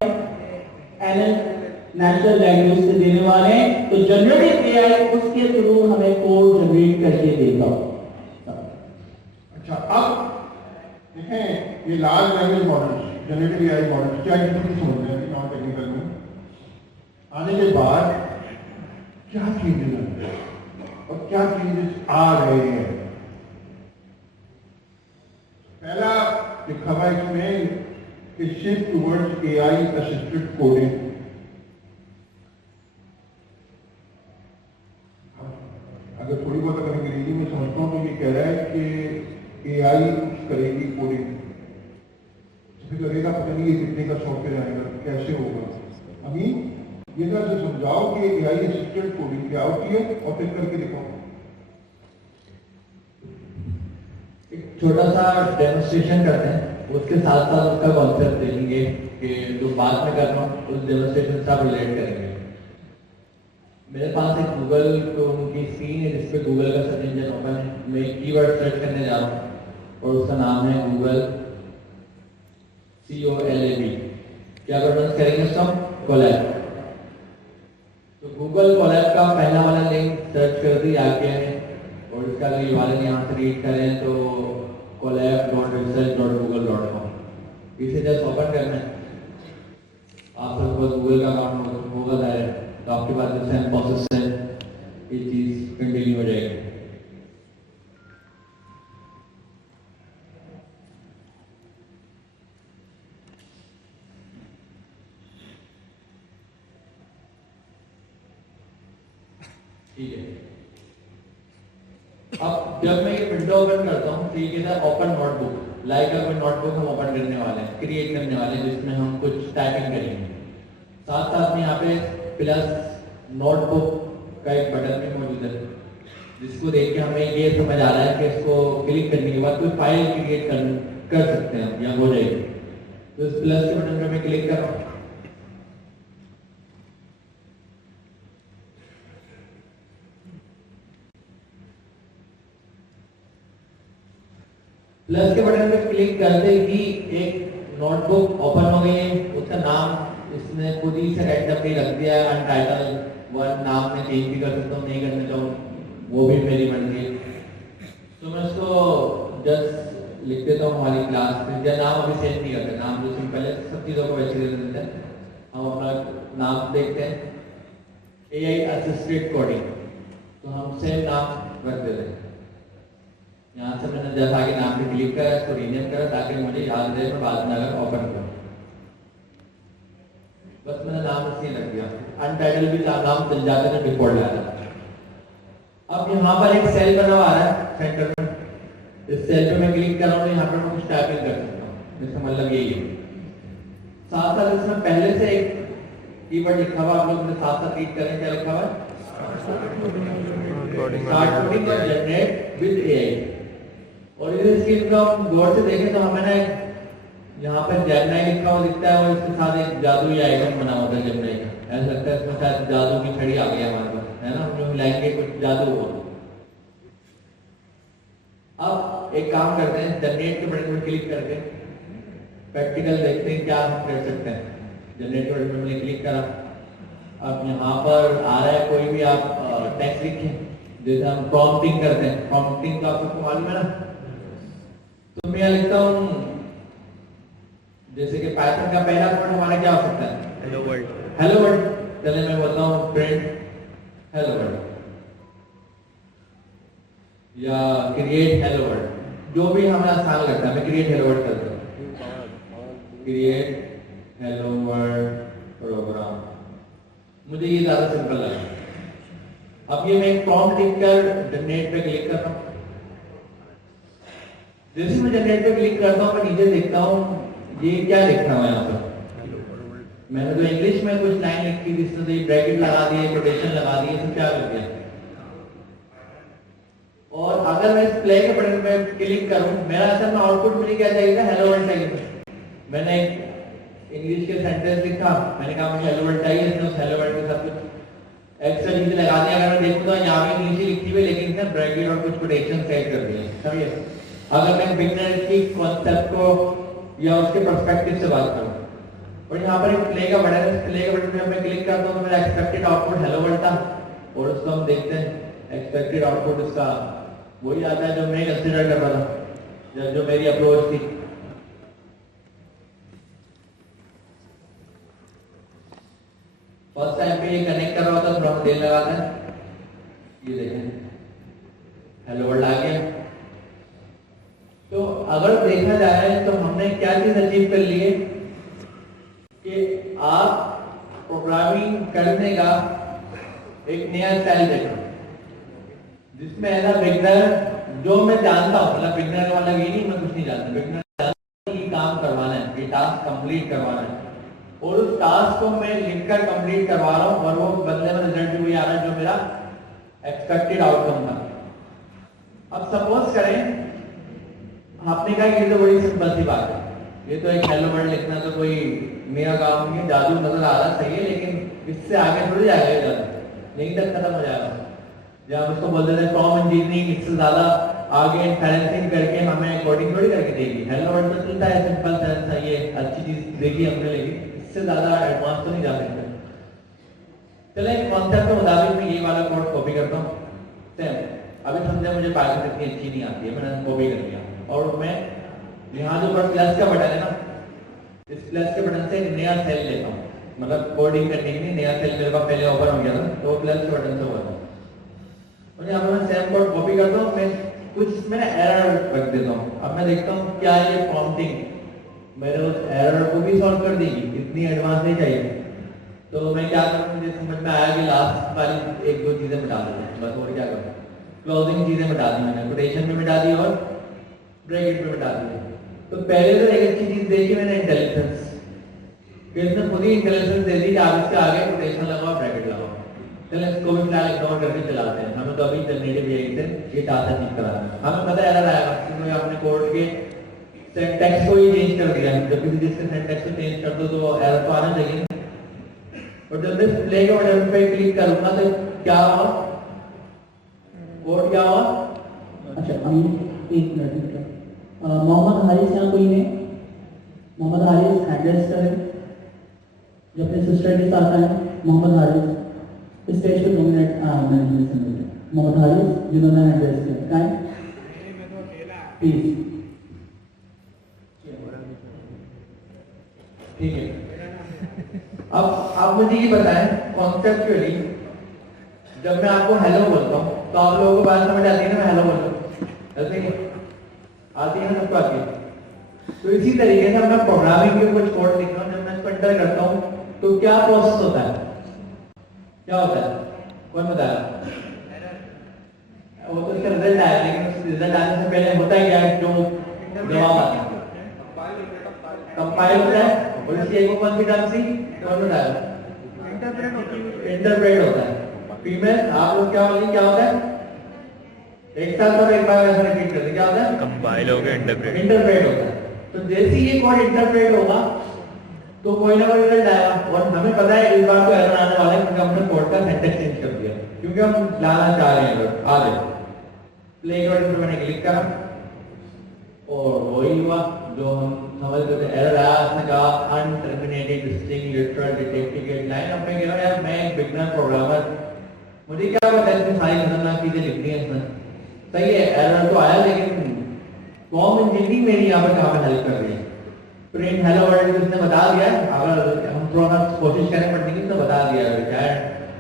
नेचुरल लैंग्वेज से देने वाले हैं। तो जनरेटिव एआई उसके थ्रू हमें कोड जनरेट करके देगा। अच्छा, अब देखें ये large language model, generative AI model, क्या जीपीटी समझ रहे हैं नॉन टेक्निकल में आने के बाद क्या चेंजेस आते हैं और क्या चेंजेस आ रहे हैं? पहला लिखा हुआ इसमें कि shift towards AI assisted coding. अगर थोड़ी बहुत अगर अंग्रेजी में समझता हूं तो ये कह रहा है कि एआई करेगी कोडिंग, फिर करेगा, पता नहीं ये कितने का सॉफ्टवेयर आएगा, कैसे होगा। अभी ये ना जो समझाओ कि एआई असिस्टेड कोडिंग क्या होती है और फिर करके दिखाओ। एक छोटा सा डेमोन्स्ट्रेशन करते हैं, उसके साथ साथ उसका कॉन्सेप्ट देखेंगे कि जो बात में कर रहा हूँ उस डेमोन्स्ट्रेशन से आप रिलेट करेंगे। मेरे पास एक गूगल की स्क्रीन है जिसपे गूगल का सर्च इंजन ओपन है। मैं एक कीवर्ड सर्च करने जा रहा हूँ और उसका नाम है गूगल, COLAB। क्या प्रोनाउंस करेंगे उसका? कोलैब। तो गूगल कोलैब का पहला वाला लिंक सर्च कर दी आगे है, और इसका अगर ये वाले यहाँ से रीड करें तो collab.research.google.com। इसे जस्ट ओपन करना है। आप सबको गूगल का अकाउंट होगा डायरेक्ट, तो आपके पास जो सेम प्रोसेस है ये चीज कंटिन्यू हो जाएगी। ठीक है, अब जब मैं ये विंडो ओपन करता हूँ तो ये कहता है ओपन नोटबुक। लाइक कोई नोटबुक हम ओपन करने वाले हैं, क्रिएट करने वाले हैं, जिसमें हम कुछ टाइपिंग करेंगे। साथ साथ में यहाँ पे प्लस नोटबुक का एक बटन भी मौजूद है, जिसको देख के हमें ये समझ आ रहा है कि इसको क्लिक करने के बाद कोई फाइल क्रिएट कर सकते हैं हम, या हो जाएगी। तो इस प्लस के बटन पर मैं क्लिक कर रहा हूँ। प्लस के बटन पे क्लिक करते ही एक नोटबुक ओपन हो गई है। उसका नाम इसने खुद ही से रैंडमली रख दिया है, अनटाइटल वन। नाम में चेंज भी कर सकता हूँ, नहीं करना चाहूँ वो भी मेरी मर्जी है। तो मैं उसको जस्ट लिख देता हूँ हमारी क्लास में, या नाम अभी चेंज नहीं करते, नाम जो सिंपल है, सब चीज़ों को वैसे दे देते हैं। हम अपना नाम देखते हैं AI असिस्टेड कोडिंग, तो हम सेम नाम रख देते हैं। यहाँ से मैंने जैसा आगे नाम पे क्लिक करा, इसको रीनेम करा ताकि मुझे याद रहे मैं बाद में अगर ओपन करूँ। बस मैंने नाम इसलिए रख दिया, अनटाइटल भी नाम चल जाता है डिफॉल्ट आ जाता है। अब यहाँ पर एक सेल बना हुआ आ रहा है सेंटर में, इस सेल पे मैं क्लिक कर रहा हूँ, यहाँ पर मैं कुछ टाइपिंग कर सकता हूँ। इसका मतलब यही है। साथ साथ इसमें पहले से एक कीवर्ड लिखा हुआ, आप लोग साथ साथ रीड करें, क्या लिखा हुआ है? स्टार्ट कोडिंग और जनरेट विद AI। और इस स्क्रीन को हम गौर से देखें तो हमें ना यहाँ पर जेमिनी लिखा हुआ दिखता है, और इसके साथ एक जादुई आइकन बना होता है जेमिनी का। ऐसा लगता है इसमें शायद जादू की छड़ी आ गई हमारे पास, है ना, जो हिलाएंगे कुछ जादू हो। अब एक काम करते हैं, जनरेट के बटन पर क्लिक करके प्रैक्टिकल देखते हैं क्या हम कर सकते हैं। जनरेट के बटन पर मैंने क्लिक करा, अब यहाँ पर आ रहा है कोई भी आप टेक्स्ट लिखे, जैसे हम प्रॉम्प्टिंग करते हैं, प्रॉम्प्टिंग का आपको मालूम है ना। तो मैं लिखता हूँ जैसे कि पाइथन का पहला कोड हमारा क्या हो सकता है, हेलो वर्ल्ड। Hello world. चलिए मैं बोलता हूँ प्रिंट हेलो वर्ल्ड या क्रिएट हेलो वर्ल्ड, जो भी हमें आसान लगता है मैं क्रिएट हेलो वर्ल्ड करता हूँ। क्रिएट हेलो वर्ल्ड प्रोग्राम, मुझे ये ज्यादा सिंपल लगा। अब ये मैं एक प्रॉम्प्ट लिखकर जनरेट पे क्लिक करता हूँ। जैसे मैं जनरेट पे क्लिक करता हूँ मैं नीचे देखता हूँ ये क्या लिखा हुआ है यहाँ पर। मैंने तो इंग्लिश में कुछ लाइन लिखी थी, इसमें तो ये ब्रैकेट लगा दिए, कोटेशन लगा दिए, सब क्या कर दिया। और अगर मैं इस प्ले के बटन पे क्लिक करूं, मेरा असल में आउटपुट मुझे क्या चाहिए था, हेलो वर्ल्ड चाहिए था। मैंने एक इंग्लिश के सेंटेंस लिखा, मैंने कहा मुझे हेलो वर्ल्ड चाहिए, इसने उस हेलो वर्ल्ड के साथ कुछ एक्स्ट्रा चीजें लगा दी। अगर मैं देखूं तो यहाँ पे इंग्लिश लिखी हुई लेकिन इसने ब्रैकेट और कुछ कोटेशन सेट कर दिए, समझिए। अगर मैं बिगनर की कॉन्सेप्ट को या उसके पर्सपेक्टिव से बात करूं, और यहाँ पर एक प्ले का बटन है, प्ले का बटन पे मैं क्लिक करता हूँ तो मेरा एक्सपेक्टेड आउटपुट हेलो वर्ल्ड था, और उसको हम देखते हैं एक्सपेक्टेड आउटपुट उसका वही आता है जो मैं कंसीडर कर रहा था, जो मेरी अप्रोच थी। फर्स्ट टाइम पे ये कनेक्ट कर रहा होता थोड़ा देर लगाता है, ये देखें हेलो वर्ल्ड आ गया। तो अगर देखा जाए तो हमने क्या चीज अचीव कर ली है कि आप प्रोग्रामिंग करने का एक नया स्टाइल देखो, जिसमें है ना बिगनर जो मैं जानता हूँ, मतलब बिगनर का मतलब ये नहीं मैं कुछ नहीं जानता, बिगनर जानता ये काम करवाना है, ये टास्क कंप्लीट करवाना है, और उस टास्क को मैं लिखकर कंप्लीट करवा रहा हूँ और वो बदले में रिजल्ट भी आ रहा है जो मेरा एक्सपेक्टेड आउटकम था। अब सपोज करें आपने कहा ये तो बड़ी सिंपल सी बात है, ये तो एक हेलो वर्ल्ड लिखना तो कोई मेरा काम नहीं है, जादू नजर आ रहा सही है, लेकिन इससे आगे थोड़ी जाएगा जादू, यहीं तक खत्म हो जाएगा। जब हम इसको बोल देते हैं प्रॉम्प्ट इंजीनियरिंग, इससे ज्यादा आगे इन्फ्लुएंसिंग करके हमें कोडिंग थोड़ी करके देगी। हेलो वर्ल्ड तो चलता है, सिंपल सेंस है, ये अच्छी चीज देखी हमने, लेकिन इससे ज्यादा एडवांस तो नहीं जा सकते। चले कॉन्सेप्ट के मुताबिक मैं ये वाला कोड कॉपी करता हूँ, सेम। अभी समझे मुझे पाइथन इतनी अच्छी नहीं आती है, मैंने कॉपी कर लिया, और मैं यहाँ जो ऊपर प्लस का बटन है ना, इस प्लस के बटन से एक नया सेल लेता हूँ, मतलब कोडिंग करने के लिए नया सेल मेरे पास पहले ओपन हो गया था, तो प्लस के बटन से हुआ था। और यहाँ पर मैं सेम कोड कॉपी करता हूँ, मैं कुछ मैंने एरर रख देता हूँ। अब मैं देखता हूँ क्या ये प्रॉम्प्टिंग मेरे उस एरर को भी सॉल्व कर देगी, इतनी एडवांस नहीं चाहिए। तो मैं क्या करूँ, मुझे समझ में आया कि लास्ट वाली एक दो चीजें मिटा दूँ बस, और क्या करूँ, क्लोजिंग चीजें मिटा दी मैंने, कोटेशन में मिटा दी और ब्रैकेट में मिटा दी। तो पहले तो एक अच्छी चीज देखी मैंने, इंटेलिजेंस, इसने खुद ही इंटेलिजेंस दे दी कि आप इसके आगे कोटेशन लगाओ, ब्रैकेट लगाओ। चलिए इसको भी फिलहाल इग्नोर करके चलाते हैं, हमें तो अभी जनरेटिव एआई से ये टास्क ठीक कराना है। हमें पता है एरर आएगा क्योंकि आपने कोड के सिंटैक्स को ही चेंज कर दिया, जब किसी चीज के सिंटैक्स को चेंज कर दो तो एरर तो आना चाहिए। और जब मैं प्ले के बटन पे क्लिक करूंगा तो क्या हुआ, कोड क्या हुआ। अच्छा अभी एक मिनट, मोहम्मद हारिस यहाँ कोई है? मोहम्मद हारिस हैंडल्स करें जो अपने सिस्टर के साथ आए। मोहम्मद हारिस स्टेज पे 2 मिनट मोहम्मद हारिस जिन्होंने हैंडल्स किया, कहाँ है प्लीज। ठीक है, अब आप मुझे ये बताएं कॉन्सेप्चुअली, जब मैं आपको हेलो बोलता हूँ तो आप लोगों को बात समझ आती है ना, मैं हेलो बोलता हूँ, ऐसे ही आती है ना, सबको आती है। तो इसी तरीके से मैं प्रोग्रामिंग के कुछ कोड लिख रहा हूँ, जब मैं इसको एंटर करता हूँ तो क्या प्रोसेस होता है, क्या होता है, कौन बताया? वो तो इसका रिजल्ट आया, लेकिन रिजल्ट आने से पहले होता है क्या, जो जवाब आता है कंपाइल होता है, और इसकी एक कौन सी टर्म थी, कौन बताया? इंटरप्रेट होता है। फीमेल आप लोग क्या बोलेंगे, क्या होता है? एक साथ और एक बार ऐसा रिपीट करते, क्या होता है? कंपाइल हो गया, इंटरप्रेट होता है। तो जैसे ही ये कोड इंटरप्रेट होगा तो कोई ना कोई रिजल्ट आएगा, और हमें पता है इस बार तो एरर आने वाला है क्योंकि हमने कोड का सिंटैक्स चेंज कर दिया, क्योंकि हम लाना चाह रहे हैं आगे। प्ले के बटन पर मैंने क्लिक करा और वही हुआ जो हम समझ गए थे, एरर आया, उसने कहा unterminated string literal detected get line. अब मैं कह रहा हूं यार मैं एक बिगनर प्रोग्रामर मुझे क्या पता है इसमें सारी खतरनाक चीजें लिख दी हैं इसमें। सही है, एरर तो आया, लेकिन फॉर्म इंजीनियरिंग मेरी यहाँ पर कहाँ पे हेल्प कर रही है। प्रिंट हेलो वर्ल्ड इसने बता दिया, अगर हम थोड़ा कोशिश करें पढ़ने की तो बता दिया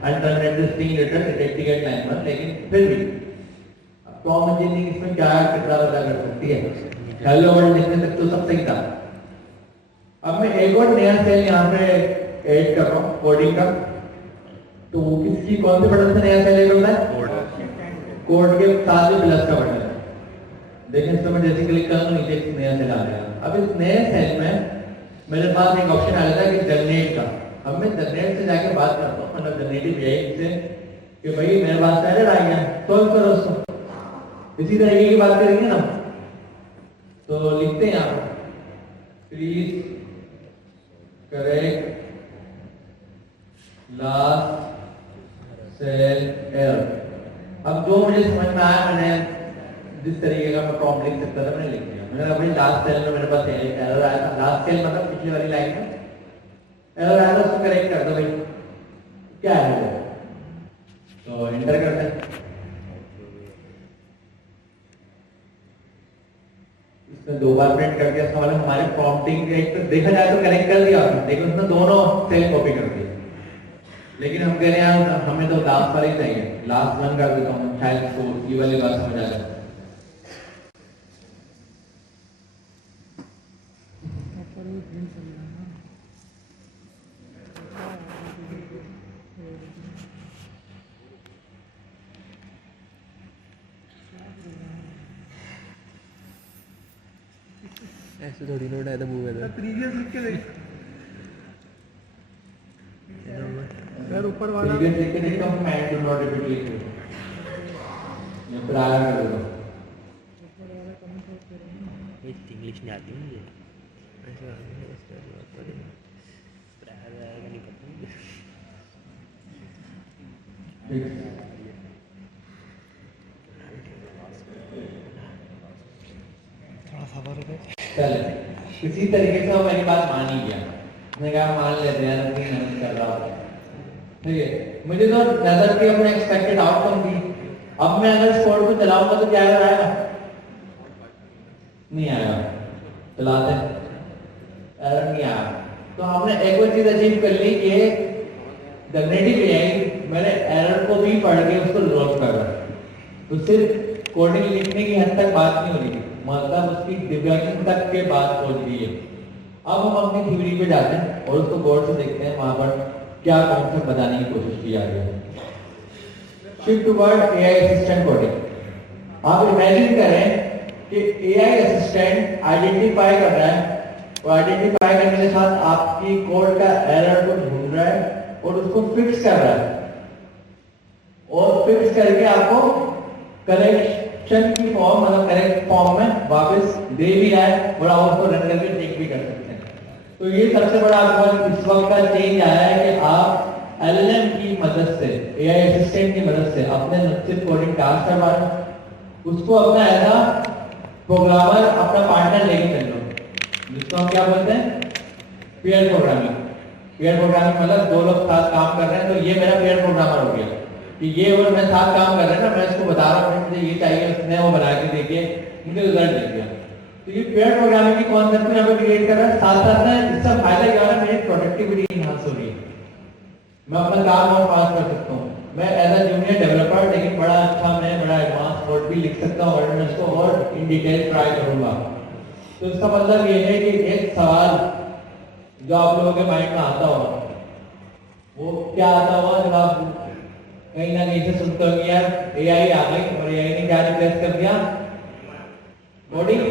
alternate this thing written detective line पर, लेकिन फिर भी फॉर्म इंजीनियरिंग इसमें क्या कितना पता कर सकती है। हेलो वर्ल्ड लिखने तक तो सब सही था। अब मैं एक और नया सेल यहाँ पे ऐड कर रहा हूँ कोडिंग का। तो किसकी कौन से बटन से नया सेल ऐड होता है? कोड के साथ जो प्लस का बटन है, देखिए इसमें मैं जैसे क्लिक करूँ नीचे एक नया सेल आ गया। अब इस नए सेल में मेरे पास एक ऑप्शन आ जाता है कि जनरेट का। अब मैं जनरेट से जाके बात करता हूँ, मतलब जनरेटिव एआई से कि भाई मेरे पास एरर आ गया, सॉल्व करो उसको। इसी तरीके की बात करेंगे ना, तो लिखते हैं यहाँ पर please correct last cell error. अब जो मुझे समझ में आया, मैंने जिस तरीके का मैं प्रॉम्प्ट लिख सकता था मैंने लिख दिया। मैंने अपनी लास्ट सेल में मेरे पास एरर आया था, लास्ट सेल मतलब पिछली वाली लाइन में एरर आया था, उसको करेक्ट कर दो भाई क्या है वो, तो एंटर करते हैं। इसने 2 बार प्रिंट कर दिया, मतलब हमारे प्रॉम्प्टिंग के एक तो देखा जाए तो करेक्ट कर दिया आपने, लेकिन उसने दोनों सेल कॉपी कर दिया। लेकिन हम कह रहे हैं हमें तो लास्ट वाला ही चाहिए, लास्ट रन कर देता हूँ, शायद तो ये वाली बात समझ आ जाए। ऐसे थोड़ी नोट आया था मूव में प्रीवियस लिख के देख यार, ऊपर वाला प्रीवियस लिख के देखता हूँ मैं, डू नॉट रिपीट लिख के मैं प्रायर कर देता हूँ। इंग्लिश नहीं आती मुझे, ऐसे प्रायर नहीं पता। थोड़ा सबर हो गया। चल किसी तरीके से वो मेरी बात मान ही गया, मैंने कहा मान लेते हैं, अपनी मेहनत कर रहा हूँ, ठीक है। मुझे तो नजर थी अपने एक्सपेक्टेड आउटकम की। अब मैं अगर इस कोड को चलाऊंगा तो क्या एरर आएगा? नहीं आएगा। चलाते एरर नहीं आया, तो हमने एक और चीज अचीव कर ली कि जनरेटिव एआई मेरे एरर को भी पढ़ के उसको रिजॉल्व कर रहा है। तो सिर्फ कोडिंग लिखने की हद तक बात नहीं हो रही, मतलब उसकी डिबगिंग तक के बात पहुंच गई है। अब हम अपनी थ्योरी पे जाते हैं और उसको गौर से देखते हैं वहां पर क्या कॉन्सेप्ट बताने की कोशिश की जा रही है। Shift toward AI assistant coding. आप इमेजिन करें कि एआई असिस्टेंट आइडेंटिफाई कर रहा है, और आइडेंटिफाई करने के साथ आपकी कोड का एरर को ढूंढ रहा है और उसको फिक्स कर रहा है, और फिक्स करके आपको करेक्शन की फॉर्म, मतलब करेक्ट फॉर्म में वापस दे भी रहा है, और आप उसको रन करके चेक भी कर सकते हैं। तो ये सबसे बड़ा आपको इस वक्त का चेंज आया है कि आप एलएलएम की मदद से, एआई असिस्टेंट की मदद से अपने निश्चित कोडिंग टास्क करवा रहे हैं, उसको अपना ऐसा प्रोग्रामर, अपना पार्टनर लेके चल लो, जिसको हम क्या बोलते हैं पेयर प्रोग्रामिंग। पेयर प्रोग्रामिंग मतलब 2 लोग साथ काम कर रहे हैं, तो ये मेरा पेयर प्रोग्रामर हो गया कि ये और मैं साथ काम कर रहे हैं ना, मैं इसको बता रहा हूँ मुझे ये चाहिए, उसने वो बना के देखिए मुझे रिजल्ट दे दिया। तो ये पेयर प्रोग्रामिंग की कॉन्सेप्ट में यहाँ पे क्रिएट कर रहा है। साथ साथ में इसका फायदा क्या है, मेरी प्रोडक्टिविटी इनहांस हो रही है, मैं अपना काम और फास्ट कर सकता हूँ। मैं एज अ जूनियर डेवलपर, लेकिन बड़ा अच्छा मैं बड़ा एडवांस कोड भी लिख सकता हूँ, और मैं इसको और इन डिटेल ट्राई करूंगा। तो इसका मतलब ये है कि एक सवाल जो आप लोगों के माइंड में आता होगा, वो क्या आता होगा जब आप कहीं ना कहीं से सुनते हो कि यार एआई आ गई और एआई ने क्या रिप्लेस कर दिया, कोडिंग।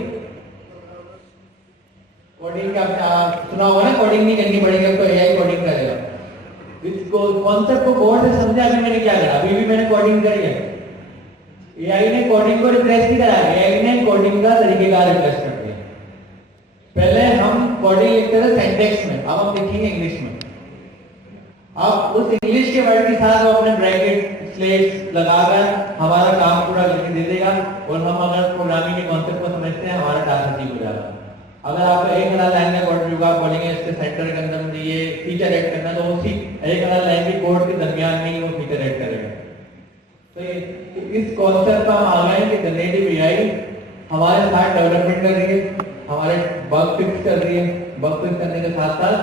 कोडिंग का सुना होगा ना, कोडिंग नहीं करनी पड़ेगी अब तो एआई कोडिंग करेगा। इसको कॉन्सेप्ट को गौर से समझा कि मैंने क्या करा, अभी भी मैंने कोडिंग करी है। एआई ने कोडिंग को रिप्लेस नहीं करा, एआई ने कोडिंग का तरीकेकार रिप्लेस कर दिया। पहले हम कोडिंग लिखते थे सिंटैक्स में, अब हम लिखेंगे इंग्लिश में। अब उस इंग्लिश के वर्ड के साथ वो अपने ब्रैकेट स्लेट्स लगाकर हमारा काम पूरा करके दे देगा, और हम अगर प्रोग्रामिंग के कॉन्सेप्ट को समझते हैं हमारा टास्क अचीव हो जाएगा। अगर आपको एक हजार लाइन का कोड होगा, बोलेंगे इसके सेंटर के अंदर मुझे ये फीचर ऐड करना, तो उसी एक हजार लाइन के कोड के दरमियान में ही वो फीचर ऐड करेगा। तो इस कॉन्सेप्ट पर हम आ गए कि जनरेटिव एआई हमारे साथ डेवलपमेंट कर रही है, हमारे बग फिक्स कर रही है, बग फिक्स करने के साथ साथ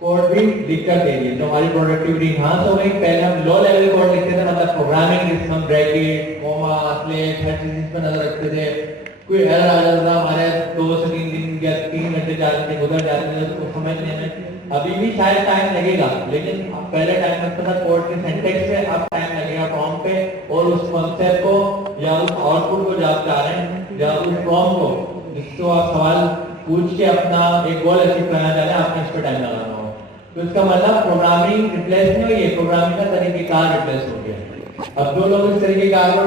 कोड भी दिक्कत दे रही है, तो हमारी प्रोडक्टिविटी इनहांस हो गई। पहले हम लो लेवल कोड लिखते थे, मतलब प्रोग्रामिंग जिसमें हम ब्रैकेट, कॉमा, स्लैश हर चीज पर नजर रखते थे। कोई एरर आ जाता था, हमारे 2 से 3 दिन या 3 घंटे जाते गुजर जाते थे उसको समझने में। अभी भी शायद टाइम लगेगा, लेकिन पहले टाइम लगता था कोड के सिंटैक्स पे, अब टाइम लगेगा प्रॉम्प्ट पे, और उस कॉन्सेप्ट को या उस आउटपुट को जो आप चाह रहे हैं या उस प्रॉम्प्ट को जिसको आप सवाल पूछ के अपना एक गोल अचीव करना चाह रहे हैं, आपने इस पर टाइम लगाना होगा। तो इसका मतलब प्रोग्रामिंग रिप्लेस नहीं हुई है, प्रोग्रामिंग का तरीकेकार रिप्लेस हो गया। अब जो लोग इस तरीकेकार को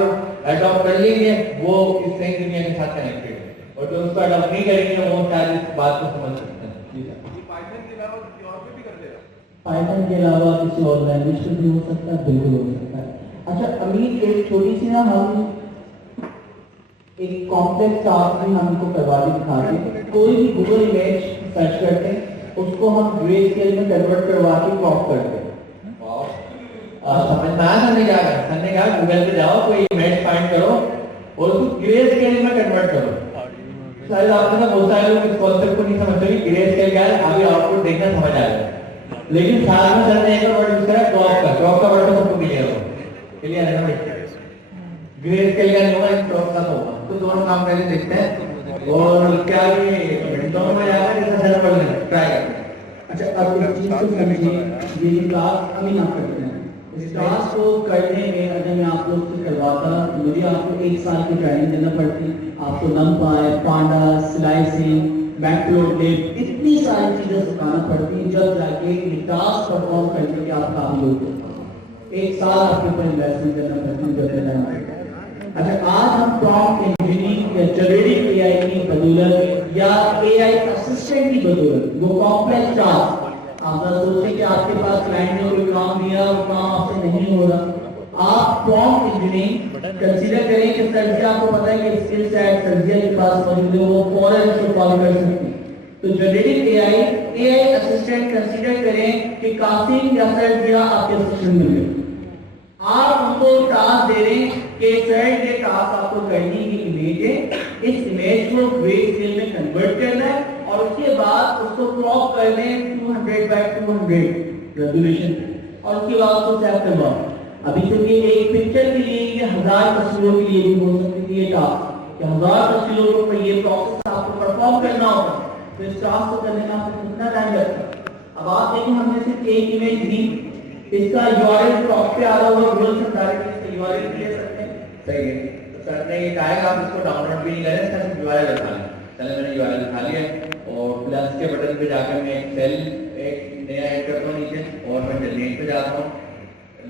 अडॉप्ट कर लेंगे वो इस नई दुनिया के साथ कनेक्टेड है, और जो उसको अडॉप्ट नहीं करेंगे वो शायद इस बात को समझ सकते हैं। पाइथन के अलावा किसी और लैंग्वेज पे भी हो सकता है, बिल्कुल हो सकता है। अच्छा अमीर, एक छोटी सी ना हम एक कॉम्प्लेक्स टास्क भी हमको करवा के दिखाते हैं। कोई भी गूगल इमेज सर्च करते हैं, उसको हम ग्रे स्केल में कन्वर्ट करवा के क्रॉप करते हैं। समझ में आया? सर ने कहा गूगल पे जाओ, कोई इमेज फाइंड करो और उसको ग्रे स्केल में कन्वर्ट करो। शायद आपने ना बहुत सारे लोग इस कॉन्सेप्ट को नहीं समझते कि ग्रे स्केल क्या है, अभी आउटपुट देखना समझ आएगा। लेकिन साथ में सर ने एक वर्ड यूज करा, क्रॉप का वर्ड तो सबको क्लियर है ना भाई? ग्रे स्केल का नहीं होगा, क्रॉप का होगा। तो दोनों काम पहले देखते हैं, और क्या ये दोनों में जाकर जैसा सर बोल रहे हैं ट्राई करते हैं। अच्छा अब एक चीज को समझिए, ये टास्क अभी ना करते हैं। इस टास्क को करने में अगर मैं आप लोग से करवाता, मुझे आपको 1 साल की ट्रेनिंग देना पड़ती। आपको नमपाई, पांडास, स्लाइसिंग, मैटप्लोट्लिब, इतनी सारी चीजें सिखाना पड़ती, जब जाके ये टास्क परफॉर्म करने के आप काबिल होते हैं। 1 साल आपके ऊपर इन्वेस्टमेंट करना पड़ती है, जब तक। अच्छा आज हम प्रॉम्प्ट इंजीनियरिंग या जनरेटिव एआई की बदौलत या एआई असिस्टेंट की बदौलत वो कॉम्प्लेक्स टास्क, आप सोचें कि आपके पास क्लाइंट ने कोई काम दिया, वो काम आपसे नहीं हो रहा, आप प्रॉम्प्ट इंजीनियरिंग कंसीडर करें कि सर जी आपको पता है कि स्किल सेट सर्जिया के पास मौजूद है, वो फौरन इसको कॉल कर सकती है। तो जनरेटिव एआई असिस्टेंट कंसीडर करें कि कासिम या सर्जिया आपके असिस्टेंट बन गए। आप उनको टास्क दे रहे हैं कि सर ये टास्क आपको करनी की इमेज है, इस इमेज को ग्रे स्केल में कन्वर्ट करना है और उसके बाद उसको क्रॉप कर लें 200 by 200 रेजोल्यूशन, और उसके बाद उसको सेव करवाओ। अभी से ये एक पिक्चर के लिए ये 1000 तस्वीरों के लिए भी हो सकती है ये टास्क, कि 1000 तस्वीरों पर ये प्रोसेस आपको परफॉर्म करना होगा। तो इस टास्क को करने में आपको कितना टाइम लगता है? अब आप देखें, हमने सिर्फ एक इमेज दी, इसका यूआरएल टॉप पे आ रहा होगा, गूगल से डायरेक्ट इसका यूआरएल ले सकते हैं। सही है। तो सर ने ये कहा कि आप इसको डाउनलोड भी नहीं करें, सिर्फ यूआरएल उठा लें। चलिए मैंने यूआरएल उठा लिया और प्लस के बटन पे जाकर मैं एक सेल एक नया ऐड करता हूँ नीचे, और मैं लिंक पे जाता हूँ,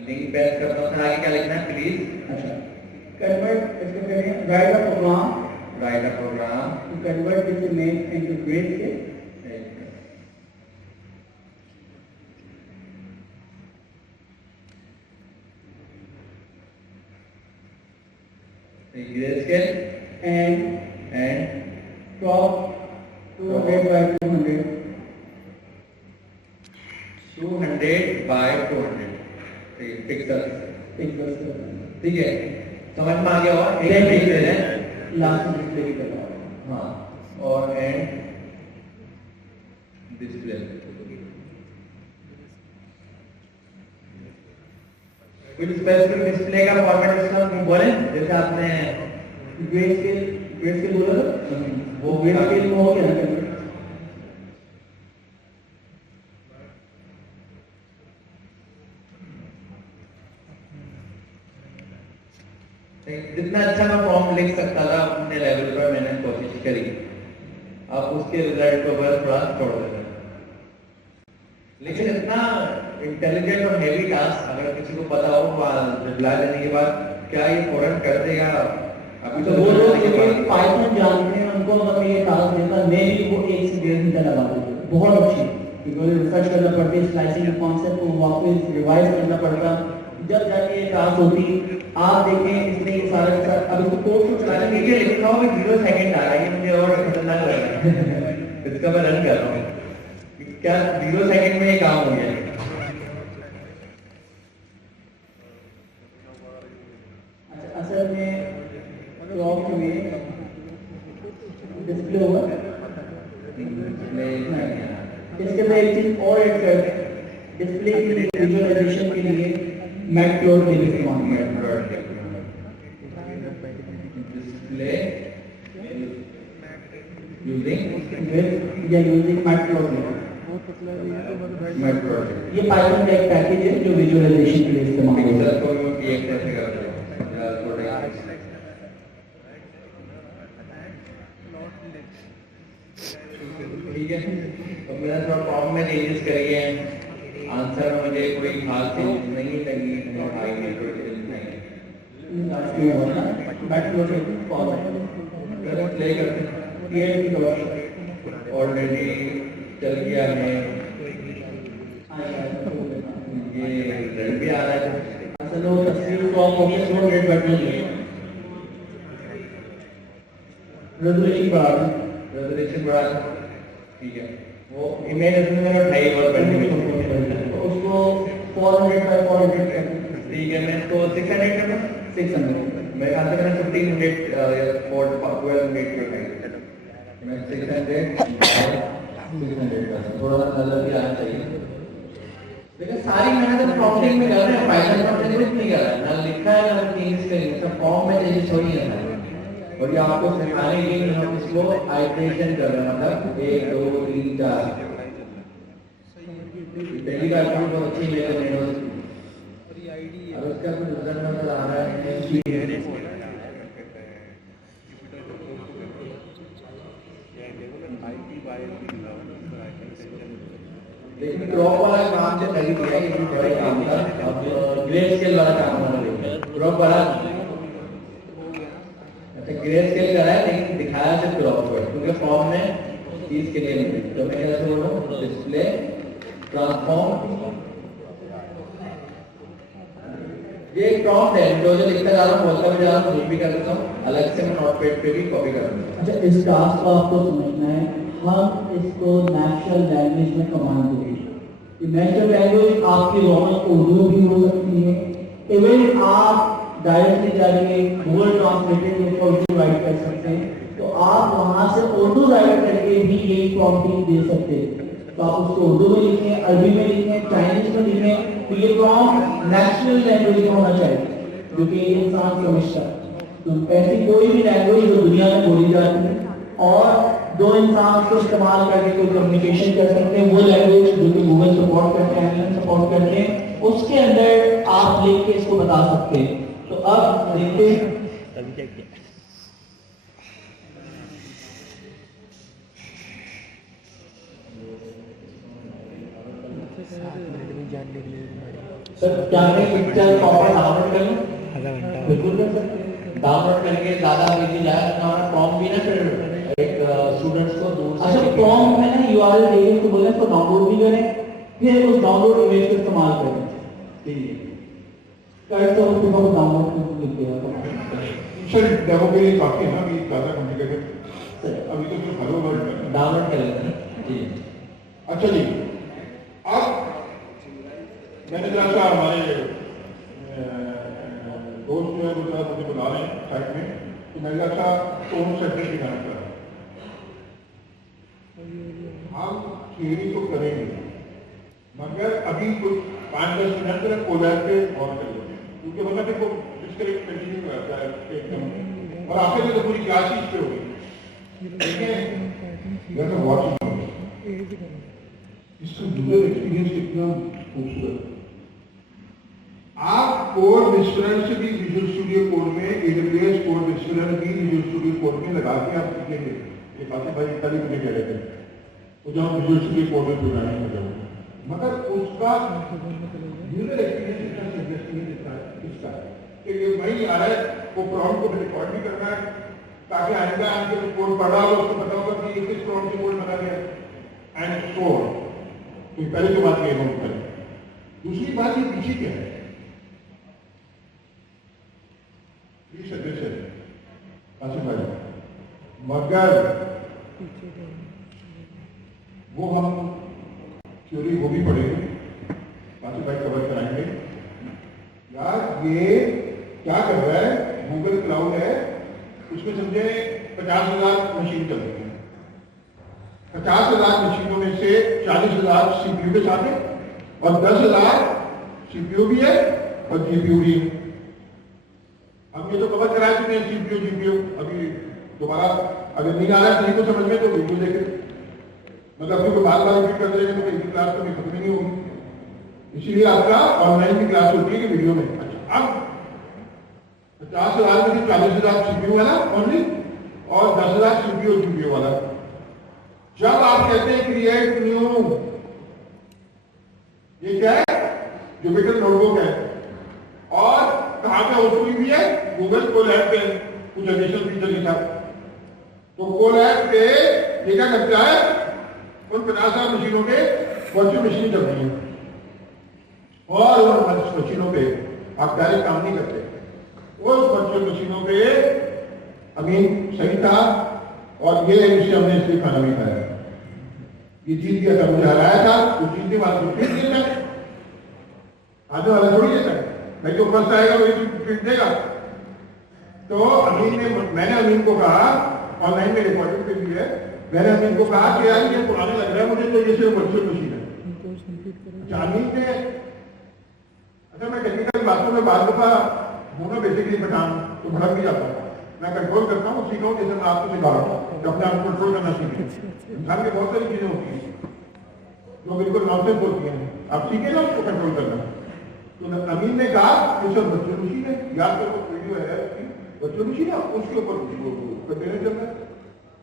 लिंक पेस्ट करता हूँ। आगे क्या लिखना है प्लीज? अच्छा कन्वर्ट इसको करें, write a program to convert this image into grey scale. Grayscale and crop 200 by 200 by 200 pixel. Pixel. ठीक है, समझ में आ गया होगा। एक पिक्सल है लास्ट में डिस्प्ले भी करना। हाँ, और एंड डिस्प्ले। कुछ स्पेसिफिक डिस्प्ले का फॉर्मेट इसका बोले, जैसे आपने ग्रे स्केल बोला था, वो ग्रे स्केल में हो गया ना। जितना अच्छा मैं फॉर्म लिख सकता था अपने लेवल पर मैंने कोशिश करी। आप उसके रिजल्ट को बस थोड़ा छोड़ देते, लेकिन इतना इंटेलिजेंट और हेवी टास्क अगर किसी को पता हो रिप्लाई देने के बाद क्या ये फौरन कर देगा? अभी तो वो लोग जो पाइथन जानते हैं उनको अगर ये टास्क देता, मैं भी वो 1 से 1.5 घंटा लगा देता, बहुत अच्छी, क्योंकि रिसर्च करना पड़ता है, स्लाइसिंग कॉन्सेप्ट को वापस रिवाइज करना पड़ता, जब जाके ये टास्क होती। आप देखें इसने ये सारा अब इसको कोड को चलाने के लिए लिखा हो कि 0 सेकंड आ रहा है, ये मुझे और खतरनाक लग रहा है। इसका मैं रन कर रहा हूँ, क्या 0 सेकंड में ये काम हो गया? असल में क्रॉप में डिस्प्ले हुआ इसके अंदर एक चीज और ऐड करते हैं डिस्प्ले के लिए विजुअलाइजेशन के लिए मैटप्लॉट इस्तेमाल डिस्प्ले यूजिंग मैटप्लॉट ये पाइथन का एक पैकेज है जो विजुअलाइजेशन के लिए इस्तेमाल होता है ठीक है। तो मेरा थोड़ा फॉर्म में चेंजेस करिए, आंसर में मुझे कोई खास चेंज नहीं लगी, प्ले करते ऑलरेडी चल गया है, ये रेड भी आ रहा है। असल वो तस्वीर फॉर्म हो गया 200 बटन है रेजोल्यूशन बढ़ा, ठीक है। वो इमेज इसमें मेरा 2.5 और बढ़ने में उसको 400 बाय 400 कर ठीक है। मैं इसको 600 कर दूं, 600 मेरे ख्याल से मैंने 1500 या 1200 कर दिया। मैं 600 थोड़ा सा नजर भी आना चाहिए। लेकिन सारी मेहनत प्रॉम्प्टिंग में कर रहे हैं, पाइथन में कुछ नहीं कर रहा है, ना लिखा है ना चेंज करेंगे, सब फॉर्म में चेंज हो ही है। और ये आपको सिखाने के लिए हम इसको आइटरेशन कर रहे हैं, मतलब 1 2 3 4 पहली बार बहुत अच्छी लेकर और उसका कुछ रिजल्ट नजर आ रहा है। लेकिन क्रॉप वाला काम जो कर दिया ये भी बड़ा काम था। अब ग्रे स्केल वाला काम होना है, क्रॉप वाला अच्छा ग्रे स्केल करा है लेकिन दिखाया सिर्फ क्रॉप को, क्योंकि फॉर्म में चीज के लिए नहीं। तो मैं ऐसे बोल रहा हूँ डिस्प्ले ट्रांसफॉर्म, ये प्रॉम्प्ट है जो लिखता जा रहा हूँ, बोलता भी जा रहा हूँ, कुछ भी कर सकता हूँ, अलग से मैं नोटपैड पे भी कॉपी कर दूंगा। अच्छा इस टास्क को आपको समझना है, हम इसको नेचुरल लैंग्वेज में कमांड देंगे। नेचुरल लैंग्वेज आपकी नॉर्मल उर्दू भी हो सकती है, इवन आप डायरेक्टली जाके गूगल ट्रांसलेटर के ऊपर उर्दू राइट कर सकते हैं, तो आप वहां से उर्दू राइट करके भी ये प्रॉम्प्टिंग दे सकते हैं। तो आप उसको उर्दू में लिखें, अरबी में लिखें, चाइनीज में लिखें, तो ये प्रॉम्प्ट नेचुरल लैंग्वेज में होना चाहिए क्योंकि इंसान समझता है। तो ऐसी कोई भी लैंग्वेज जो दुनिया में बोली जाती है और दो इंसान उसको इस्तेमाल करके कोई कम्युनिकेशन कर सकते हैं, वो लैंग्वेज जो कि गूगल सपोर्ट करते हैं, एमएन सपोर्ट करते हैं, उसके अंदर आप लिख के इसको बता सकते हैं। तो अब देखते हैं सर क्या मैं पिक्चर कॉपी डाउनलोड कर लूं? आधा घंटा बिल्कुल कर सकते हैं। डाउनलोड करके ज्यादा भेजी जाए तो हमारा प्रॉम्प्ट भी ना फिर एक स्टूडेंट्स को दूर से अच्छा प्रॉम्प्ट में ना यूआरएल देंगे तो बोले तो डाउनलोड भी करें, फिर उस डाउनलोड इमेज को इस्तेमाल करें। ठीक है कर तो उसको डाउनलोड करके लिख दिया सर डेमो के लिए काफी है ना, अभी ज्यादा कॉम्प्लिकेटेड अभी तो सिर्फ हेलो वर्ड डाउनलोड कर लेते हैं जी। अच्छा जी, अब मैंने जैसा हमारे दोस्त जो है मुझे बुला रहे हैं साइड में, तो मैंने जैसा दोनों सेक्टर की जाना चाह रहा हम थियरी तो करेंगे मगर अभी कुछ 5-10 मिनट में कोलैब पे और कर लेते हैं, क्योंकि वरना देखो डिस्कनेक्ट कंटिन्यू रहता है एकदम, और आखिर में तो पूरी क्लास इस पे होगी। देखिए इसका यूजर एक्सपीरियंस कितना खूबसूरत। आप कोड विस्फोरण से भी विजुअल स्टूडियो कोड में AWS कोड विस्फोरण भी विजुअल स्टूडियो कोड में लगा के आप सीखेंगे। ये बातें भाई कल ही मुझे कह रहे थे तो जब विजुअल स्टूडियो कोड में प्रोग्रामिंग हो जाऊंगा, मगर उसका यूजर एक्सपीरियंस इतना इंटरेस्टिंग इसका कि वही आ रहा है, वो प्रॉम्प्ट को रिकॉर्ड भी करना है ताकि आएगा आगे कोड पढ़ा हो उसको पता होगा कि ये किस प्रॉम्प्ट से कोड बना गया एंड सो ऑन। तो पहले तो बात ये नोट करें। दूसरी बात ये पीछे क्या है, मगर वो हम थ्योरी वो भी पढ़ेंगे, बाकी भाई कवर कराएंगे। यार ये क्या कर रहा है, गूगल क्लाउड है, उसमें समझे 50,000 मशीन चल रही है। 50,000 मशीनों में से 40,000 सीपीयू के साथ है और 10,000 सीपीयू भी है और जीपीयू भी है। हम ये तो कवर करा चुके हैं सीपीयू जीपीयू, अभी दोबारा अगर नहीं आ रहा है नहीं तो समझ में तो वीडियो देखें, मतलब अभी कोई बार रिपीट करते रहेंगे तो एक क्लास तो खत्म नहीं होगी, इसीलिए आपका ऑनलाइन की क्लास होती है कि वीडियो में। अच्छा, अब 50,000 में से 40,000 सीपीयू वाला ओनली और 10,000 सीपीयू जीपीयू वाला। जब आप कहते हैं क्रिएट न्यू, ये क्या है? जुपिटर नोटबुक है और कहां पे होती भी है? गूगल कोलैब पे कुछ एडिशनल फीचर के साथ। तो कोलैब पे ये क्या करता है? उन 50,000 मशीनों के वर्चुअल मशीन चल रही है और उन मशीनों पे आप डायरेक्ट काम नहीं करते। उस वर्चुअल मशीनों पे अमीन सही था और ये इसे हमने इसलिए खाना भी खाया, ये जीत गया था, मुझे हराया था, तो जीतने वाला को ट्रीट देता है, आने वाला थोड़ी देता है, मैं जो फर्स्ट आएगा वही ट्रीट देगा। तो अमीन ने, मैंने अमीन को कहा, ऑनलाइन में रिकॉर्डिंग पे भी है, मैंने अमीन को कहा कि यार ये पुराने लग रहा है मुझे, तो ये सिर्फ वर्चुअल मशीन है। अमीन ने, अच्छा मैं टेक्निकल बातों में बात दफा हूँ ना बेसिकली पठान, तो भड़क भी जाता हूँ, मैं कंट्रोल करता हूँ, सीखा हूँ, जैसे मैं आपको सिखा रहा हूँ कि अपने आप कंट्रोल करना सीखें। इंसान की बहुत सारी चीजें होती हैं जो बिल्कुल नॉनसेंस होती हैं, आप सीखे ना उसको कंट्रोल करना। तो अमीन ने कहा कि सर वर्चुअल मशीन है, याद करो वीडियो है वर्चुअल मशीन है, उसके ऊपर कंटेनर चल रहा है।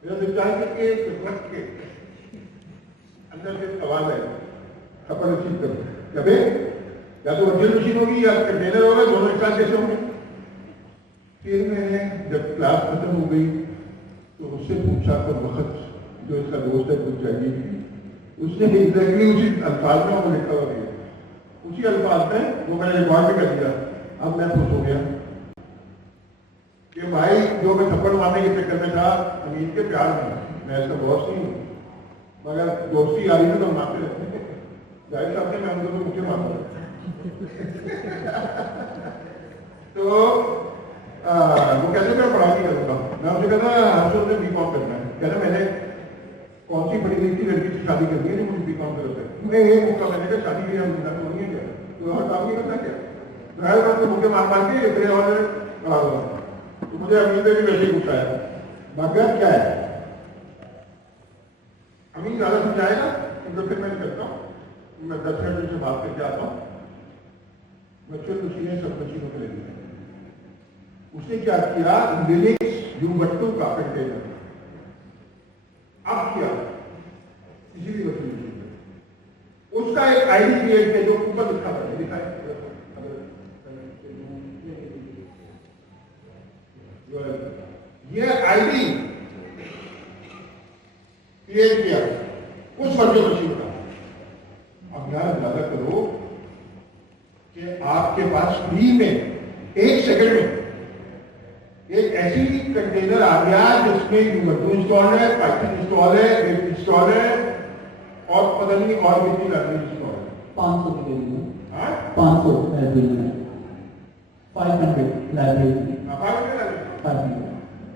मेरा विचार है कि ट्रक के अंदर से सवाल है, अपन रिसीव कर कभी या तो वर्चुअल मशीन होगी या कंटेनर होगा, दोनों एक साथ कैसे होंगे। फिर मैंने जब क्लास खत्म हो गई तो उससे पूछा तो वक्त जो इसका दोस्त है कुछ चाहिए, उसने एग्जैक्टली उसी अल्फाज में वो लिखा हुआ दिया, उसी अल्फाज में वो मैंने रिकॉर्ड भी कर दिया। अब मैं खुश हो गया कि भाई जो मैं थप्पड़ मारने के चक्कर में था अमीन के प्यार में, मैं इसका बॉस नहीं हूँ, मगर दोस्ती आ रही है तो मारते रहते हैं, जाहिर साहब ने मैं उनको तो मुझे मारता तो वो कहते मैं पढ़ाई नहीं करूंगा, मैं उसे कहता हमसे उसे बीकॉम करना है, कहना मैंने कौन सी पढ़ी गई थी लड़की से शादी करनी है जो मुझे बीकॉम करते हैं। मैं ये मौका मैंने कहा शादी के लिए हम होनी है क्या, तो और काम नहीं करना क्या, ड्राइवर करके मुझे मार मार के इतने और पढ़ा हुआ। तो मुझे अमीन ने भी वैसे ही पूछा है, मगर क्या है अमीन ज्यादा समझाएगा तो फिर मैं करता हूँ, मैं 10 मिनट से बात करके आता हूँ। वर्चुअल मशीनें सब मशीनों के लिए उसने क्या किया, लिनक्स यूबंटू का कंटेनर अब किया इसीलिए वर्चुअल मशीन में उसका एक आईडी क्रिएट किया जो ऊपर लिखा था, लिखा है ये आईडी क्रिएट किया उस वर्चुअल मशीन का। अब यार अंदाजा करो कि आपके पास फ्री में 1 सेकंड में एक ऐसी कंटेनर आ गया जिसमें यूबंटू इंस्टॉल है, पाइथन इंस्टॉल है, वेब इंस्टॉल है और पता नहीं और कितनी लाइब्रेरी इंस्टॉल है। 500 की लाइब्रेरी, 500 लाइब्रेरी, 500 लाइब्रेरी,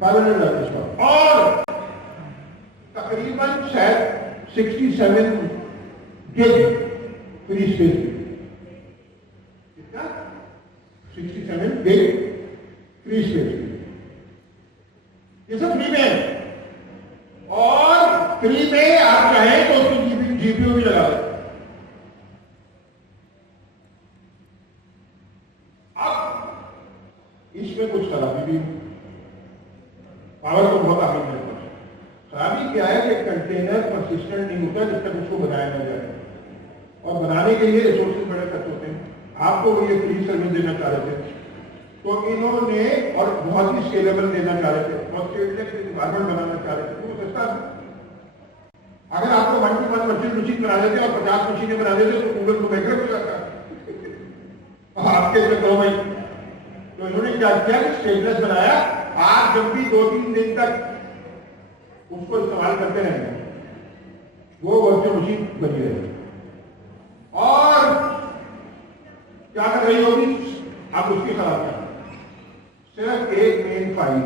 500 लाइब्रेरी और तकरीबन शायद 67 गिग फ्री स्पेस, कितना 67 गिग फ्री स्पेस, ये सब फ्री में और फ्री में आप चाहें तो उसकी जीपीयू भी लगा दें। अब इसमें कुछ खराबी भी, पावर तो बहुत आगे है, खराबी क्या है कि कंटेनर परसिस्टेंट नहीं होता जब तक उसको बनाया ना जाए और बनाने के लिए रिसोर्सेज बड़े खर्च होते हैं। आपको ये फ्री सर्विस देना चाह रहे थे तो इन्होंने और बहुत ही स्केलेबल देना चाह रहे थे, बहुत स्केलेबल इन्वायरमेंट बनाना चाह रहे थे, तो वो सस्ता था। अगर आपको 1 to 1 वर्चुअल मशीन बना देते और 50 मशीनें बना देते तो गूगल को बैकअप हो जाता आपके चक्रों में। तो इन्होंने क्या किया, स्टेटलेस बनाया, आप जब भी 2-3 दिन तक उसको इस्तेमाल करते रहेंगे वो वर्चुअल मशीन बनी रहेगी। और क्या कर रही होगी, आप उसकी खराब कर सिर्फ एक मेन फाइल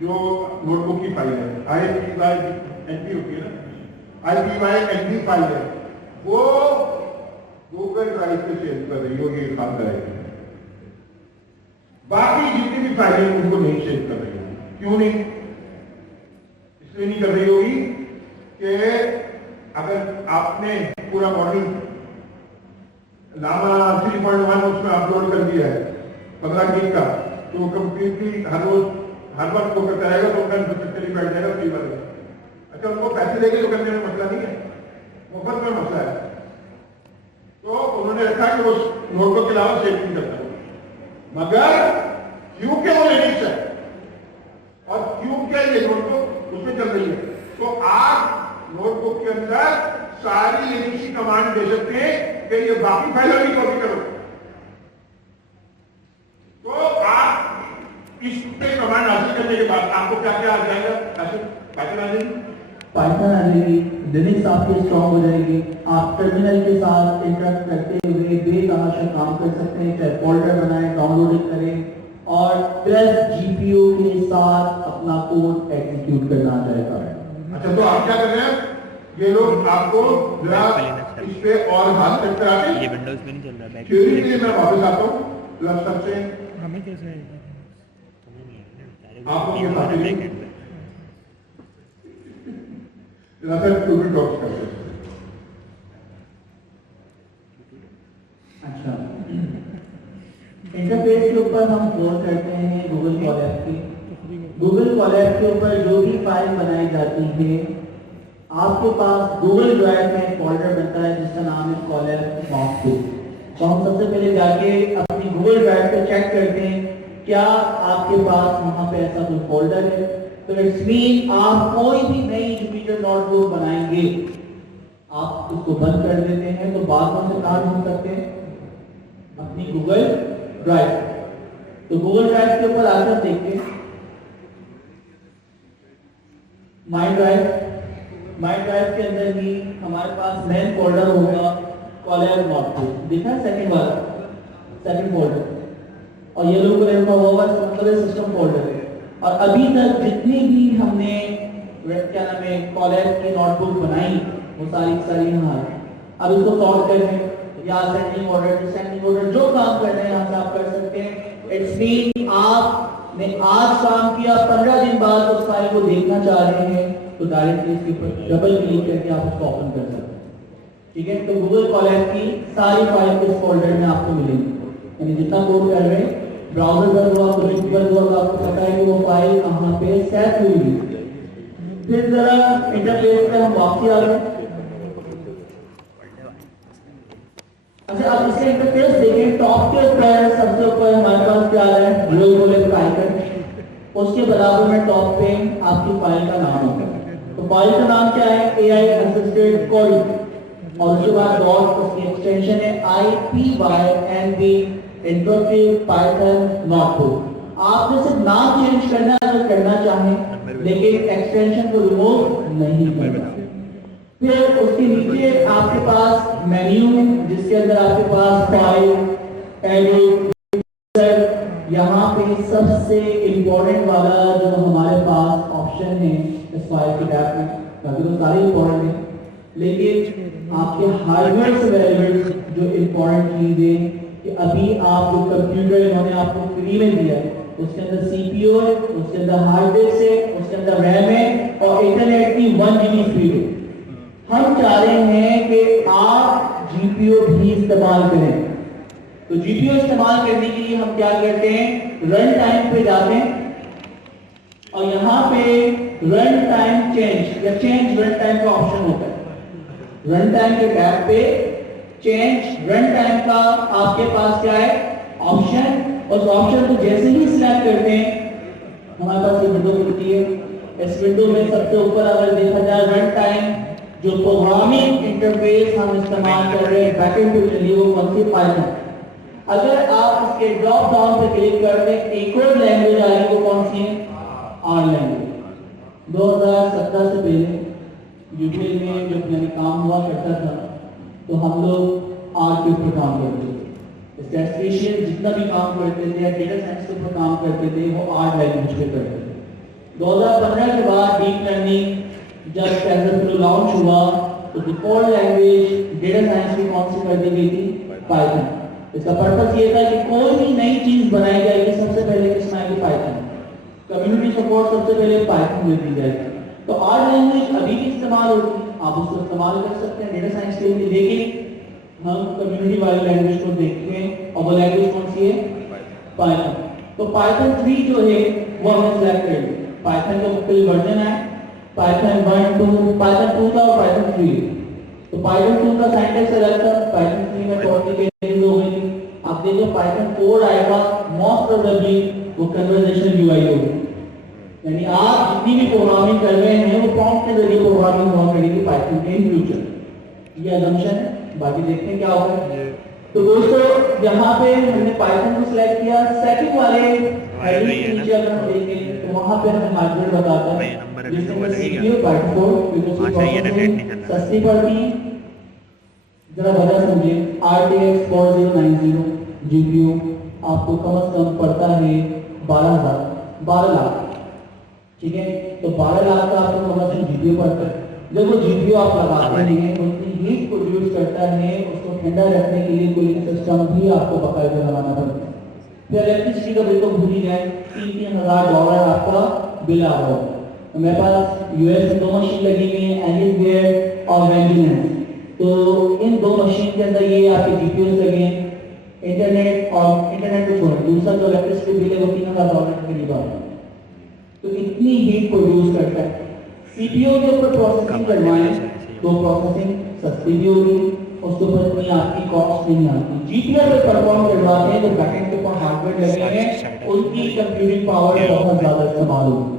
जो नोटबुक की फाइल है, IPYNP होती है ना, IPYNP फाइल है, वो गूगल ड्राइव पे सेव कर रही होगी, काम करेगी। बाकी जितनी भी फाइलें उनको नहीं सेव कर रही होगी। क्यों नहीं? इसलिए नहीं कर रही होगी कि अगर आपने पूरा मॉडल लामा 3.1 उसमें अपलोड कर दिया है 15 GB का, तो कंप्लीटली हर रोज हर वक्त वो करता रहेगा तो उनका इंफ्रास्ट्रक्चर ही बैठ जाएगा, सही बात है। अच्छा, उनको पैसे देके तो करने में मसला नहीं है, मुफ्त में मसला है। तो उन्होंने रखा कि वो नोटबुक के अलावा सेव नहीं करता, मगर क्योंकि वो लिनक्स है और क्योंकि ये नोटबुक उसमें चल रही है, तो आप नोटबुक के अंदर सारी लिनक्स की कमांड दे सकते हैं कि ये बाकी फाइलों की कॉपी करो। तो आप इस पे कमांड हासिल करने के बाद आपको क्या क्या आ जाएगा? पाइथन आ जाएगी, पाइथन आ जाएगी, लिनक्स आपकी स्ट्रॉन्ग हो जाएगी। आप टर्मिनल के साथ इंटरेक्ट करते हुए बेतहाशा काम कर सकते हैं, चाहे फोल्डर बनाएं, डाउनलोडिंग करें और प्लस जीपीयू के साथ अपना कोड एग्जीक्यूट करना चाहेगा। अच्छा, तो आप क्या कर रहे हैं? ये लोग आपको जरा इस पे और हाथ तक कराते हैं। ये विंडोज में नहीं चल रहा है, थ्योरी के लिए मैं वापस आता हूँ। प्लस सबसे हमें कैसे आपको ये बात बैक नहीं एंड पे टू टॉक्स करते हैं। अच्छा, इंटरफेस के ऊपर हम कोड करते हैं गूगल कोलैब की। गूगल कोलैब के ऊपर जो भी फाइल बनाई जाती है, आपके पास गूगल ड्राइव में एक फोल्डर बनता है जिसका नाम है कोलैब नोटबुक। तो हम सबसे पहले जाके अपनी गूगल ड्राइव पे चेक करते हैं क्या आपके पास वहां पे ऐसा कोई फोल्डर है। तो इट्स मीन आप कोई भी नई जुपिटर नोटबुक बनाएंगे, आप उसको बंद कर देते हैं, तो बाद में से कहां ढूंढ सकते हैं? अपनी गूगल ड्राइव। तो गूगल ड्राइव के ऊपर आकर देखते हैं माई ड्राइव के अंदर ही हमारे पास मेन फोल्डर होगा कोलैब नोटबुक, देखा है सेकंड फोल्डर, और येलो कलर का होगा मतलब सिस्टम फोल्डर है। और अभी तक जितनी भी हमने क्या नाम है कोलैब की नोटबुक बनाई वो सारी यहाँ है। अब इसको सॉर्ट करें या असेंडिंग ऑर्डर डिसेंडिंग ऑर्डर जो काम कर रहे हैं यहाँ से आप कर सकते हैं। इट्स मीन आपने आज काम किया, 15 दिन बाद उस फाइल को देखना चाह रहे हैं तो डायरेक्टली इसके ऊपर डबल क्लिक करके आप उसको ओपन कर सकते हैं। ठीक है, तो गूगल कोलैब की सारी फाइल इस फोल्डर में आपको मिलेंगी, यानी जितना कोड कर रहे हैं ब्राउजर बंद हुआ, प्रोजेक्ट बंद हुआ, तो आपको पता है कि वो फाइल कहाँ पे सेव हुई है। फिर जरा इंटरफेस पे हम वापसी आ गए। अच्छा, अब इसके इंटरफेस देखें, टॉप के ऊपर सबसे ऊपर हमारे पास क्या है? गूगल कोलैब का आइकन, उसके बराबर में टॉप पे आपकी फाइल का नाम होगा। तो फाइल का नाम क्या है? AI असिस्टेड कोड, और उसके बाद डॉट, उसकी एक्सटेंशन है IPYNP इंटरफेस पाइथन नोटबुक। आपने सिर्फ नाम चेंज करना है अगर करना चाहें, लेकिन एक्सटेंशन को रिमूव नहीं करना। फिर उसके नीचे आपके पास मेन्यू, जिसके अंदर आपके पास फाइल, एडिट, यहाँ पे सबसे इंपॉर्टेंट वाला जो हमारे पास ऑप्शन है इस फाइल के टैब में, बाकी तो सारे इंपॉर्टेंट है, लेकिन आपके हार्डवेयर से रिलेटेड जो इंपॉर्टेंट चीजें कि अभी आप जो कंप्यूटर इन्होंने आपको फ्री में दिया है उसके अंदर CPU है, उसके अंदर हार्ड डिस्क है, उसके अंदर रैम है और इंटरनेट की 1 GB स्पीड है। हम चाह रहे हैं कि आप GPU भी इस्तेमाल करें। तो GPU इस्तेमाल करने के लिए हम क्या करते हैं? रन टाइम पे जाते हैं और यहाँ पे रन टाइम चेंज या चेंज रन टाइम का ऑप्शन होता है। रन टाइम के टैब पे चेंज रन टाइम का आपके पास क्या है? ऑप्शन। उस ऑप्शन को जैसे ही सिलेक्ट करते हैं हमारे पास ये विंडो खुलती है। इस विंडो में सबसे ऊपर अगर देखा जाए रन टाइम, जो प्रोग्रामिंग इंटरफेस हम इस्तेमाल कर रहे हैं बैकएंड पे चलिए वो कौन सी? पाइथन। अगर आप इसके ड्रॉप डाउन पे क्लिक करते हैं, एक और लैंग्वेज आ रही है, वो कौन सी है? Are language. 2017 से पहले यूके में जब मैंने काम हुआ करता था तो हम लोग आर के ऊपर काम करते थे। स्टैटिस्टिशियन जितना भी काम करते थे या डेटा साइंस के ऊपर काम करते थे वो आर्ट लैंग्वेज पे करते थे। 2015 के बाद डीप लर्निंग जब टेंसरफ्लो लॉन्च हुआ तो डिफॉल्ट लैंग्वेज डेटा साइंस की कौन सी कर दी गई थी? पाइथन। इसका पर्पस ये था कि कोई भी नई चीज बनाई जाएगी सबसे पहले किसमें आएगी? पाइथन। कम्युनिटी सपोर्ट सबसे पहले पाइथन में दी जाएगी। तो आर्ट लैंग्वेज अभी भी इस्तेमाल होती है, आप उसको इस्तेमाल कर सकते हैं डेटा साइंस के लिए, लेकिन हम कम्युनिटी वाली लैंग्वेज को देखते हैं और वो लैंग्वेज कौन सी है? पाइथन। तो पाइथन 3 जो है वो हमने सेलेक्ट कर लिया। पाइथन का मुख्तलिफ वर्जन है, पाइथन 1, 2, पाइथन 2 था और पाइथन 3। तो पाइथन 2 का सिंटैक्स अलग था, पाइथन 3 में कॉम्प्लिकेटेड हो गई थी। आप देखो पाइथन 4 आएगा, मोस्ट प्रोबेबली वो कन्वर्सेशनल यूआई होगी, यानी आप जितनी भी प्रोग्रामिंग कर रहे हैं वो प्रॉम्प्ट के जरिए प्रोग्रामिंग हुआ करेगी पाइथन के इन फ्यूचर। ये असम्पशन है, बाकी देखते हैं क्या होगा। तो दोस्तों यहाँ पे हमने पाइथन को सिलेक्ट किया। सेकंड वाले हेडिंग नीचे अगर हम देखें तो वहाँ पे हमें हार्डवेयर बताता है जिसमें सीपीयू पाइथन 4 सस्ती पड़ती है। जरा वजह समझिए, RTX 4090 जीपीयू आपको कम से कम पड़ता है 12 लाख, ठीक है। तो 12 लाख का आपको कम से कम जीपीयू पड़ता है। जब वो जीपीयू आप लगाते हैं तो उतनी हीट प्रोड्यूस करता है, उसको ठंडा रखने के लिए कूलिंग सिस्टम भी आपको बाकायदा लगाना पड़ता है। फिर इलेक्ट्रिसिटी का बिल तो भूल ही जाए, $3,000 आपका बिल आ रहा होगा। मेरे पास यूएस में 2 मशीन लगी हुई है, एलिसवेयर और वेंजिनेंस। तो इन 2 मशीन के अंदर ये आपके जीपीयू लगे हैं। इंटरनेट और इंटरनेट को छोड़ दूसरा जो इलेक्ट्रिसिटी बिल है वो $3,000 के करीब आ रहा है। तो इतनी हीट प्रोड्यूस करता है। सीपीयू के ऊपर प्रोसेसिंग करवाएं तो प्रोसेसिंग सस्ती भी होगी, उसके ऊपर इतनी आपकी कॉस्ट नहीं आती। जीपीयू पे परफॉर्म करवाते हैं तो बैकएंड के ऊपर हार्डवेयर लगे हैं, उनकी कंप्यूटिंग पावर बहुत ज्यादा इस्तेमाल होगी।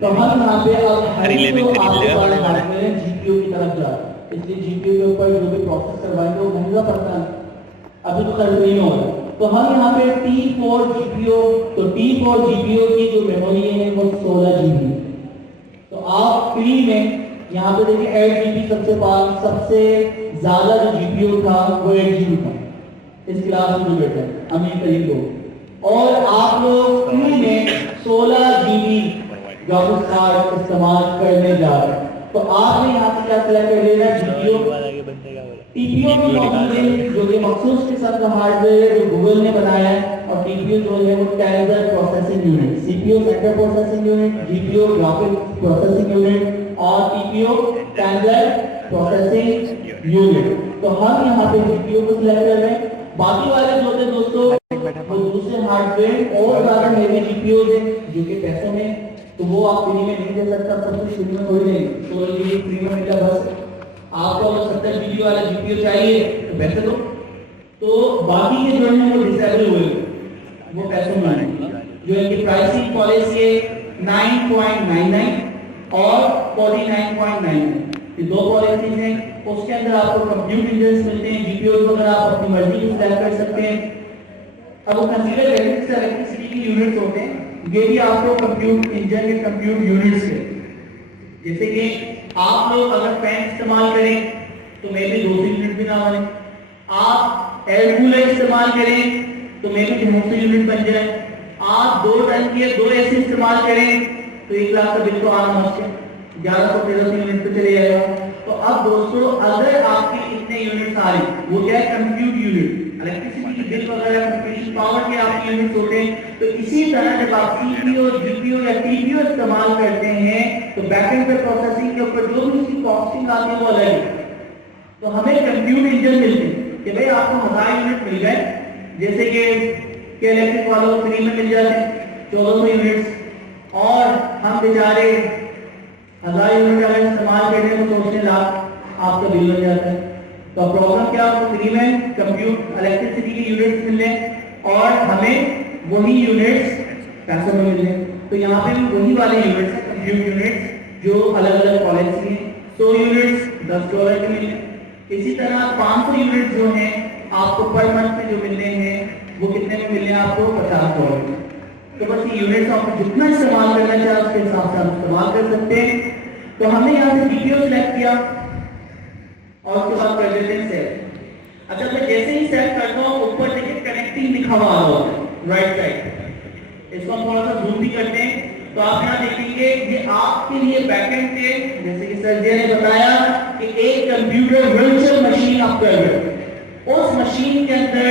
तो हम यहाँ पे अब हार्डवेयर जीपीयू की तरफ जा रहे हैं, इसलिए जीपीयू के ऊपर जो भी प्रोसेस करवाएंगे वो महंगा पड़ता है, अभी तो खर्च नहीं हो रहा। तो हम यहाँ पे T4 GPU, तो T4 GPU की जो मेमोरी है वो 16 GB है। तो आप फ्री में यहाँ पे देखिए 8 GB सबसे ज्यादा जो GPU था वो 8 GB था इस क्लास में जो बैठा है अमीर तरीन लोग, और आप लोग फ्री में 16 GB ग्राफिक्स कार्ड इस्तेमाल करने जा रहे हैं। तो आपने यहाँ से क्या सिलेक्ट कर लेना? GPU। टीपीयू भी मौजूद है जो कि मखसूस किस्म का हार्डवेयर है जो गूगल ने बनाया है, और टीपीयू जो है वो tensor processing unit, CPU central processing unit, GPU graphic processing unit और टीपीयू टेंसर प्रोसेसिंग यूनिट। तो हम यहाँ पे जीपीयू को सिलेक्ट कर रहे हैं। बाकी वाले जो थे दोस्तों वो दूसरे हार्डवेयर और ज्यादा महंगे जीपीयू है जो कि पैसों में, तो वो आप फ्री में नहीं दे सकता, सब कुछ फ्री में थोड़ी देंगे। 16 GB फ्री में मिला, बस आपको अगर 70 GB वाला जीपीयू चाहिए तो पैसे दो। तो बाकी के जो है वो डिसेबल हुए, वो पैसों में आएंगे। जो इनकी प्राइसिंग पॉलिसी है 9.99 और 49.99, ये 2 पॉलिसीज हैं। उसके अंदर आपको कंप्यूट इंजन्स मिलते हैं, जीपीयू वगैरह आप अपनी मर्जी से सेलेक्ट कर सकते हैं। अब वो कंसीडर इलेक्ट्रिसिटी की यूनिट्स होते हैं, ये भी आपको कंप्यूट इंजन के कंप्यूट यूनिट्स है। जैसे कि आप लोग अगर फैन इस्तेमाल करें तो मे भी 200 यूनिट भी ना बने, आप एयर कूलर इस्तेमाल करें तो मे भी 200 यूनिट बन जाए, आप 2 टन के 2 एसी इस्तेमाल करें तो 1 लाख का बिल तो आना मुश्किल, 1100-1300 यूनिट पे चले जाएगा। तो अब दोस्तों अगर आपके इतने यूनिट्स आ रहे, वो क्या है? कंप्यूट यूनिट, इलेक्ट्रिसिटी की बिल वगैरह कंप्यूटिंग पावर के आपके यूनिट्स होते हैं। तो इसी तरह जब आप सीपीयू, जीपीयू या टीपीयू इस्तेमाल करते हैं तो बैकएंड पे प्रोसेसिंग के ऊपर जो भी उसकी कॉस्टिंग आती है वो अलग है। तो हमें कंप्यूट इंजन मिलते हैं कि भाई आपको 1000 यूनिट मिल गए, जैसे कि इलेक्ट्रिक वालों को फ्री में मिल जाते हैं 1400 यूनिट्स, और हम बेचारे 1000 यूनिट अगर इस्तेमाल करते हैं तो सोचने लाख आपका बिल बन जाता है। तो प्रॉब्लम क्या है? फ्री में कंप्यूट इलेक्ट्रिसिटी की यूनिट्स मिल रहे और हमें वही यूनिट्स पैसों में मिल रहे। तो यहाँ पे भी वही वाले यूनिट्स हैं, कंप्यूट यूनिट्स जो अलग अलग पॉलिसी हैं। 100 यूनिट्स $10 के मिले, इसी तरह 500 यूनिट्स जो हैं आपको पर मंथ में जो मिल रहे हैं वो कितने में मिल रहे हैं? आपको $50। तो बस ये यूनिट्स आपको जितना इस्तेमाल करना चाहे उसके हिसाब से आप इस्तेमाल कर सकते हैं। तो हमने यहाँ से जीपीयू सिलेक्ट किया और उसके बाद कर देते हैं सेव। अच्छा, मैं जैसे ही सेव करता हूँ ऊपर देखिए कनेक्ट लिखा हुआ होता है राइट साइड। इसको हम थोड़ा सा जूम भी करते हैं तो आप यहाँ देखेंगे ये आपके लिए बैकएंड पे, जैसे कि सर जी ने बताया कि एक कंप्यूटर वर्चुअल मशीन आप कर रहे हो। उस मशीन के अंदर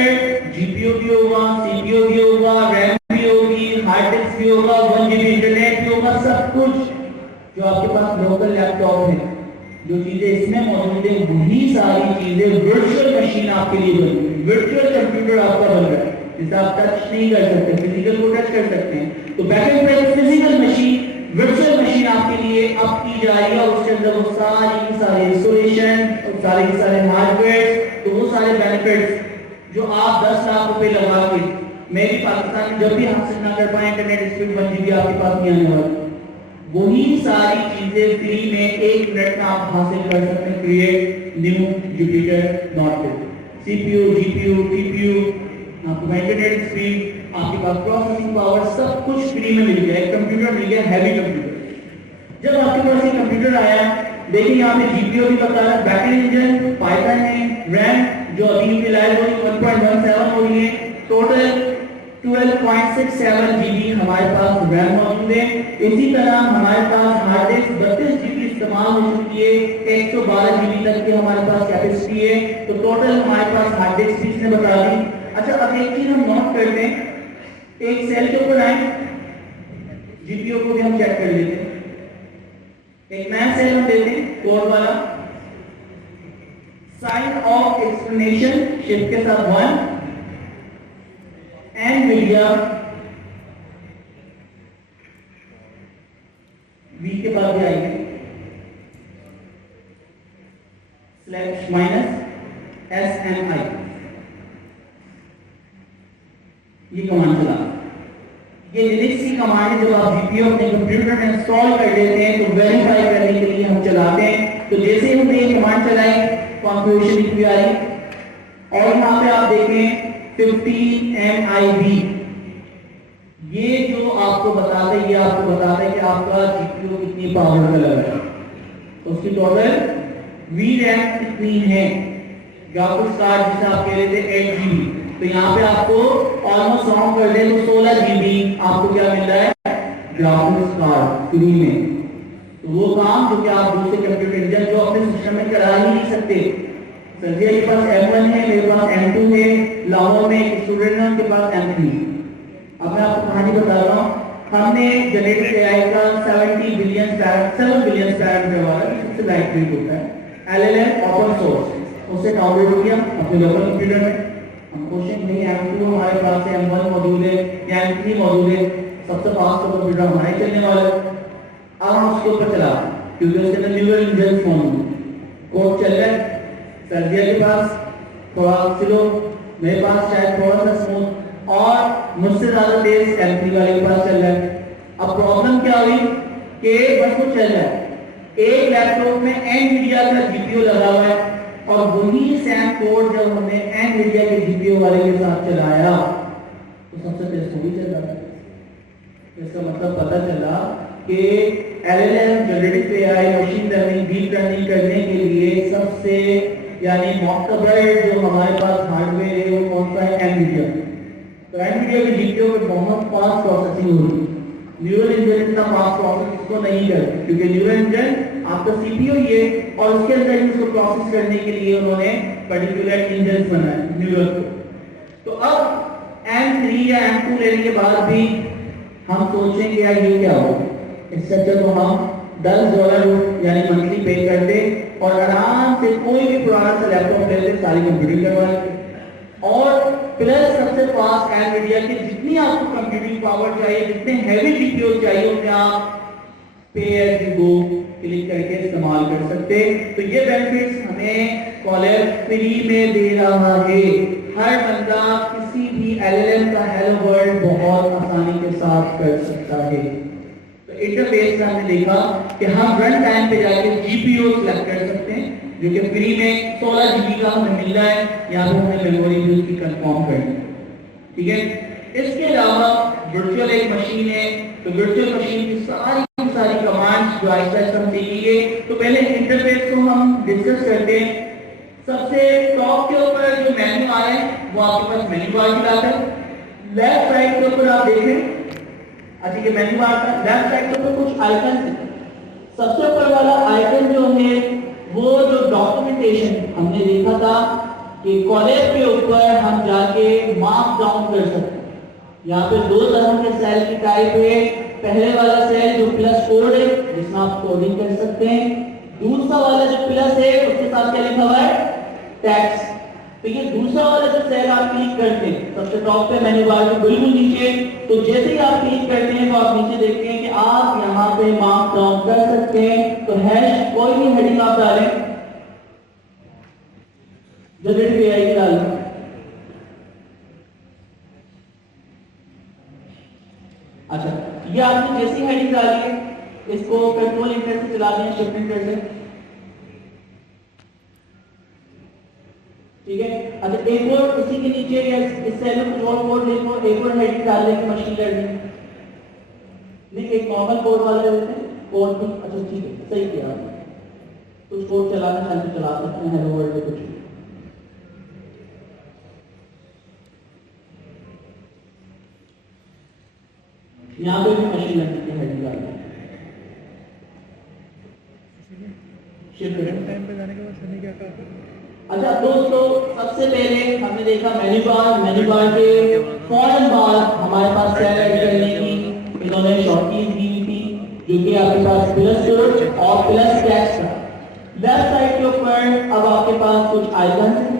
जीपीयू भी होगा, सीपीयू भी होगा, रैम भी होगी, हार्ड डिस्क भी होगा, 1 GB इंटरनेट भी होगा, सब कुछ जो आपके पास लोकल लैपटॉप है, जो चीजें इसमें मौजूद है, वही सारी चीजें वर्चुअल मशीन आपके लिए बन रही है। वर्चुअल कंप्यूटर आपका बन रहा है जिसे आप टच नहीं कर सकते, फिजिकल को टच कर सकते हैं। तो बैकएंड पे एक फिजिकल मशीन, वर्चुअल मशीन आपके लिए अब की जा रही है और उसके अंदर वो सारे इंस्टॉलेशन, सारे हार्डवेयर, तो वो सारे बेनिफिट्स जो आप 10 लाख रुपए लगा के मैं भी पाकिस्तान में जब भी हासिल ना कर पाए इंटरनेट स्पीड 1 GB आपके पास नहीं आने वाली, वही सारी चीजें फ्री में 1 मिनट में आप हासिल कर सकते हैं। Create new Jupyter notebook, CPU, GPU, TPU, आपको इंटरनेट स्पीड, आपके पास प्रोसेसिंग पावर, सब कुछ फ्री में मिल गया। एक कंप्यूटर मिल गया, हैवी कंप्यूटर। जब आपके पास ये कंप्यूटर आया, देखिए यहाँ पे जीपीयू भी बता रहा है, बैकएंड इंजन पाइथन है, रैम जो अभी यूटिलाइज हो रही है 1.17 हो रही है, टोटल 12.67 GB हमारे पास रैम मौजूद है। इसी तरह हमारे पास हार्ड डिस्क 32 GB इस्तेमाल हो चुकी है, 112 GB तक की हमारे पास कैपेसिटी है। तो टोटल हमारे पास हार्ड डिस्क भी इसने बता दी। अच्छा, अब एक चीज हम नोट करते हैं, एक सेल के ऊपर आए, जीपीयू को भी हम चेक कर लेते हैं। एक नया सेल हम देते हैं, कोड वाला, साइन ऑफ एक्सप्लेनेशन शिफ्ट के साथ 1, NVIDIA V के बाद भी आएंगे /-SMI, ये कमांड चला। ये लिनक्स की कमांड है, जब आप जीपीयू अपने कंप्यूटर में इंस्टॉल कर लेते हैं तो वेरीफाई करने के लिए हम चलाते हैं। तो जैसे ही हमने ये कमांड चलाई, कॉन्फ़िगरेशन लिखी आई और यहाँ पे आप देखें 15MIB, ये जो आपको बताता है, ये आपको बताता है कि आपका जीपीयू कितनी पावर का लग रहा है। तो उसकी टोटल VRAM कितनी है, ग्राफिक्स कार्ड जिसे आप कह रहे थे 8 GB, तो यहाँ पे आपको ऑलमोस्ट राउंड कर दें तो 16 GB आपको क्या मिल रहा है, ग्राफिक्स कार्ड फ्री में। तो वो काम जो कि आप दूसरे कंप्यूटर इंजन जो अपने सिस्टम में करा ही नहीं सकते। सर जी के पास M1 है, मेरे पास M2 है, लाहौर में एक स्टूडेंट है, उनके पास M3। अब मैं आपको कहानी बता रहा हूँ, हमने जनरेटेड AI का 7 बिलियन पैरामीटर वाला सबसे लाइट वेट होता है LLM ओपन सोर्स, उसे डाउनलोड किया अपने लोकल कंप्यूटर में। हम कोशिश नहीं, M2 हमारे पास है, M1 मौजूद है या M3 मौजूद है, सबसे फास्ट कंप्यूटर हमारे चलने वाला है। अब हम उसके ऊपर चला क्योंकि उसके अंदर न्यूरल इंजन कोड चल रहा है। सर्दिया के पास थोड़ा स्लो, मेरे पास शायद थोड़ा सा स्मूथ, और मुझसे ज्यादा तेज M3 वाले के पास चल रहा है। अब प्रॉब्लम क्या हुई कि बस वो चल रहा है, एक लैपटॉप में NVIDIA का जीपीयू लगा हुआ है और वही सेम कोड जब हमने NVIDIA के जीपीयू वाले के साथ चलाया तो सबसे तेज वो भी चल रहा है। इसका मतलब पता चला कि LLM generative AI machine learning deep learning करने के लिए सबसे यानी मोतबर जो हमारे पास हार्डवेयर है वो कौन सा है, NVIDIA। तो NVIDIA के जीपीयू में बहुत फास्ट प्रोसेसिंग हो रही है। न्यूरल इंजन इतना फास्ट प्रोसेस इसको नहीं करते क्योंकि न्यूरल इंजन आपका सीपीयू ही है और उसके अंदर ही उसको प्रोसेस करने के लिए उन्होंने पर्टिकुलर इंजन बनाए न्यूरल को। तो अब M3 या M2 लेने के बाद भी हम सोचेंगे यार ये क्या होगा, इससे अच्छा तो हम $10 यानी मंथली पे कर दे और आराम से कोई भी पुराना सा लैपटॉप ले ले, सारी कंप्यूटिंग करवा लेते और प्लस सबसे फास्ट NVIDIA की जितनी आपको कंप्यूटिंग पावर चाहिए, जितने हैवी जीपीयू चाहिए उन्हें आप पे एज यू गो क्लिक करके इस्तेमाल कर सकते। तो ये बेनिफिट्स हमें कॉलेज फ्री में दे रहा है। हर बंदा किसी भी LLM का हेलो वर्ल्ड बहुत आसानी के साथ कर सकता है। तो इंटरफेस में हमने देखा कि हम रन टाइम पे जाके जीपीयू सेलेक्ट कर सकते हैं जो कि फ्री में 16 GB का हमें मिल रहा है, यहाँ पे हमें मेमोरी भी उसकी कंफर्म करनी है, ठीक है। इसके अलावा वर्चुअल एक मशीन है, तो वर्चुअल मशीन की सारी कमांड्स जो आहिस्ता हम सीखेंगे। तो पहले इंटरफेस को हम डिस्कस करते हैं। सबसे टॉप के ऊपर जो मेन्यू आ रहा है वो आपके पास मेन्यू बार दिखाता है। लेफ्ट साइड के ऊपर आप देखें, अच्छा ये मेन्यू बार का लेफ्ट साइड के ऊपर कुछ आइकन है। सबसे ऊपर वाला आइकन जो है वो जो डॉक्यूमेंटेशन हमने देखा था कि कॉलेज के ऊपर हम जाके मार्क डाउन कर सकते हैं। यहाँ पे दो तरह के सेल की टाइप है। पहले वाला सेल जो प्लस कोड है जिसमें आप कोडिंग कर सकते हैं, दूसरा वाला जो प्लस है उसके साथ क्या लिखा हुआ है, टैक्स। तो ये दूसरा वाला जो सेल आप क्लिक करते हैं सबसे टॉप पे मेन्यू बार के बिल्कुल नीचे, तो जैसे ही आप क्लिक करते हैं तो आप नीचे देखते हैं कि आप यहाँ पे मार्क डाउन कर सकते हैं। तो हैश कोई भी हेडिंग आप डालें, जनरेटिव एआई की डालें, अच्छा ये आपने जैसी हेडिंग डाली है इसको कंट्रोल इंटर से चला दें, शिफ्ट इंटर से, ठीक है। अच्छा एक और इसी के नीचे या इस सेल में कुछ और कोड लिखो, एक और हेडिंग डाल दें कि मशीन लर्निंग, नहीं एक नॉर्मल कोड वाला देते हैं कोड भी, अच्छा ठीक है सही किया आपने, कुछ कोड चलाना चाहते चला सकते हैं, हेलो वर्ल्ड में कुछ यहाँ पे भी मशीन लर्निंग की हेडिंग डाल दें। टाइम पे जाने के बाद सनी क्या कहा? अच्छा दोस्तों सबसे पहले हमने देखा मेन्यू बार के फौरन बाद हमारे पास सेल ऐड करने की इन्होंने शॉर्टकीज दी हुई थी जो कि आपके पास प्लस कोड और प्लस टैक्स था। लेफ्ट साइड के ऊपर अब आपके पास कुछ आइकन हैं।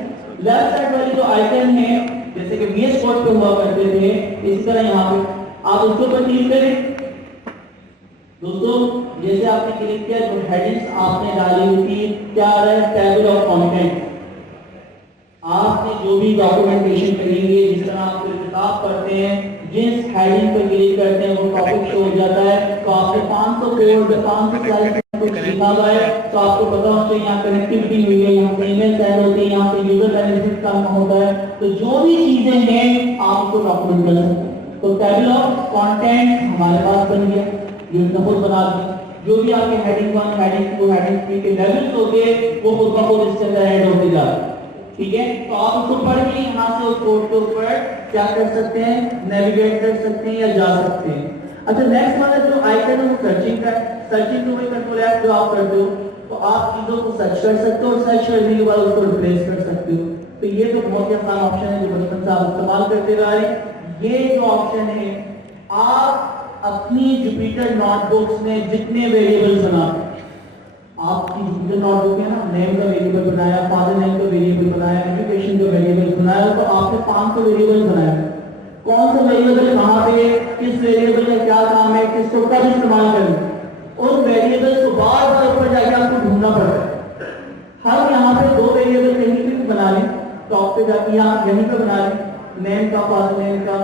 लेफ्ट साइड वाली जो आइकन है जैसे कि वीएस कोड पे हुआ करते थे, इसी तरह यहाँ पे आप उसके ऊपर क्लिक करें। दोस्तों जैसे आपने क्लिक किया जो हेडिंग्स आपने डाली हुई थी क्या आ रहा है, टेबल ऑफ कंटेंट। आपने जो भी डॉक्यूमेंटेशन करेंगे, जिस तरह आप कोई किताब पढ़ते हैं, जिस हेडिंग पर क्लिक करते हैं वो टॉपिक शो हो जाता है। तो आपने 500 कोड 500 स्लाइड कुछ लिखा हुआ है तो आपको पता होना चाहिए यहाँ कनेक्टिविटी हुई है, यहाँ पे ईमेल सेंड होती है, यहाँ पे यूजर बेनिफिट काम होता है। तो जो भी चीजें हैं आप उसको डॉक्यूमेंट कर सकते हैं। तो टेबल ऑफ कंटेंट हमारे पास बन गया, ये खुद बना दिया। जो भी आपके हेडिंग 1 हेडिंग 2 हेडिंग 3 के लेवल्स होंगे वो खुद ब खुद इसके अंदर ऐड होते जा रहे हैं, ठीक है। तो आप उसको पढ़ के यहाँ से उस कोड के ऊपर क्या कर सकते हैं, नेविगेट कर सकते हैं या जा सकते हैं। अच्छा नेक्स्ट वाला जो आइकन है वो सर्चिंग का है। सर्चिंग टू में कंट्रोल ऐप जो आप करते हो तो आप चीजों को सर्च कर सकते हो और सर्च करने के बाद उसको रिप्लेस कर सकते हो। तो ये तो बहुत ही आसान ऑप्शन है जो बचपन से आप इस्तेमाल करते रह रहे हैं। ये जो ऑप्शन है आप अपनी जुपिटर नोटबुक्स में जितने वेरिएबल्स बनाते हैं, आपकी जुपिटर नोटबुक है ना, नेम का वेरिएबल बनाया, फादर नेम का वेरिएबल बनाया, एजुकेशन का वेरिएबल बनाया, तो आपने 500 वेरिएबल बनाए। कौन सा वेरिएबल कहाँ पे, किस वेरिएबल का क्या काम है, किसको कब इस्तेमाल करना, उन वेरिएबल्स को बार बार ऊपर जाके आपको ढूंढना पड़ता है। हम यहाँ पे 2 वेरिएबल कहीं पे भी बना लें, टॉप पे जाके यहाँ यहीं पे बना लें, नेम का फादर नेम का,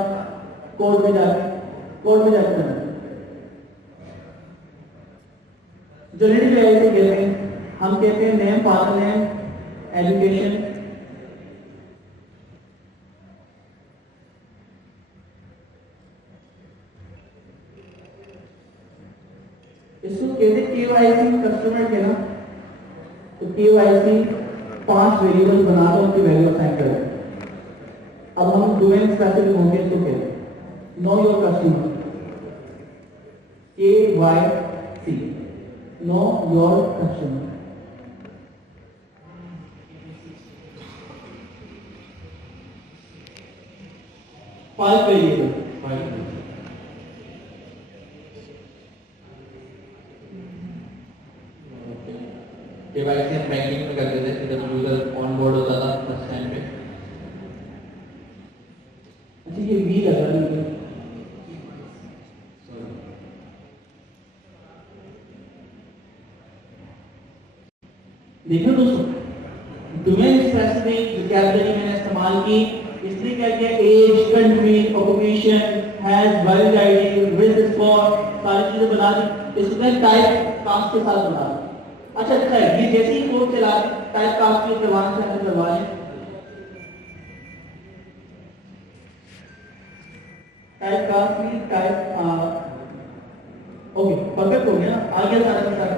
कोड में जाके बना जनरेटिव एआई से कहते हैं, हम कहते हैं नेम फादर नेम एजुकेशन, इसको कहते हैं केवाईसी कस्टमर के ना। तो केवाईसी 5 वेरिएबल बनाकर उनकी वैल्यू असाइन करें। अब हम डोमेन स्पेसिफिक होंगे तो कहते हैं know your customer, KYC, know your customer. Five variable KYC हम बैंकिंग में करते थे जब यूजर ऑन बोर्ड होता था फर्स्ट टाइम पे। अच्छा ये वी लगा लीजिए, देखो दोस्तों डोमेन स्पेसिफिक वोकैबुलरी मैंने इस्तेमाल की। इसने क्या किया, age, country, occupation, has, valid ID, with score, सारी चीजें बना दी। इसमें टाइप कास्ट के साथ बना दी। अच्छा अच्छा ये जैसे ही कोड चला टाइप कास्ट के करवाना चाहते करवा लें। टाइप कास्ट में टाइप ओके परफेक्ट हो गया, आ गया सारा का सारा।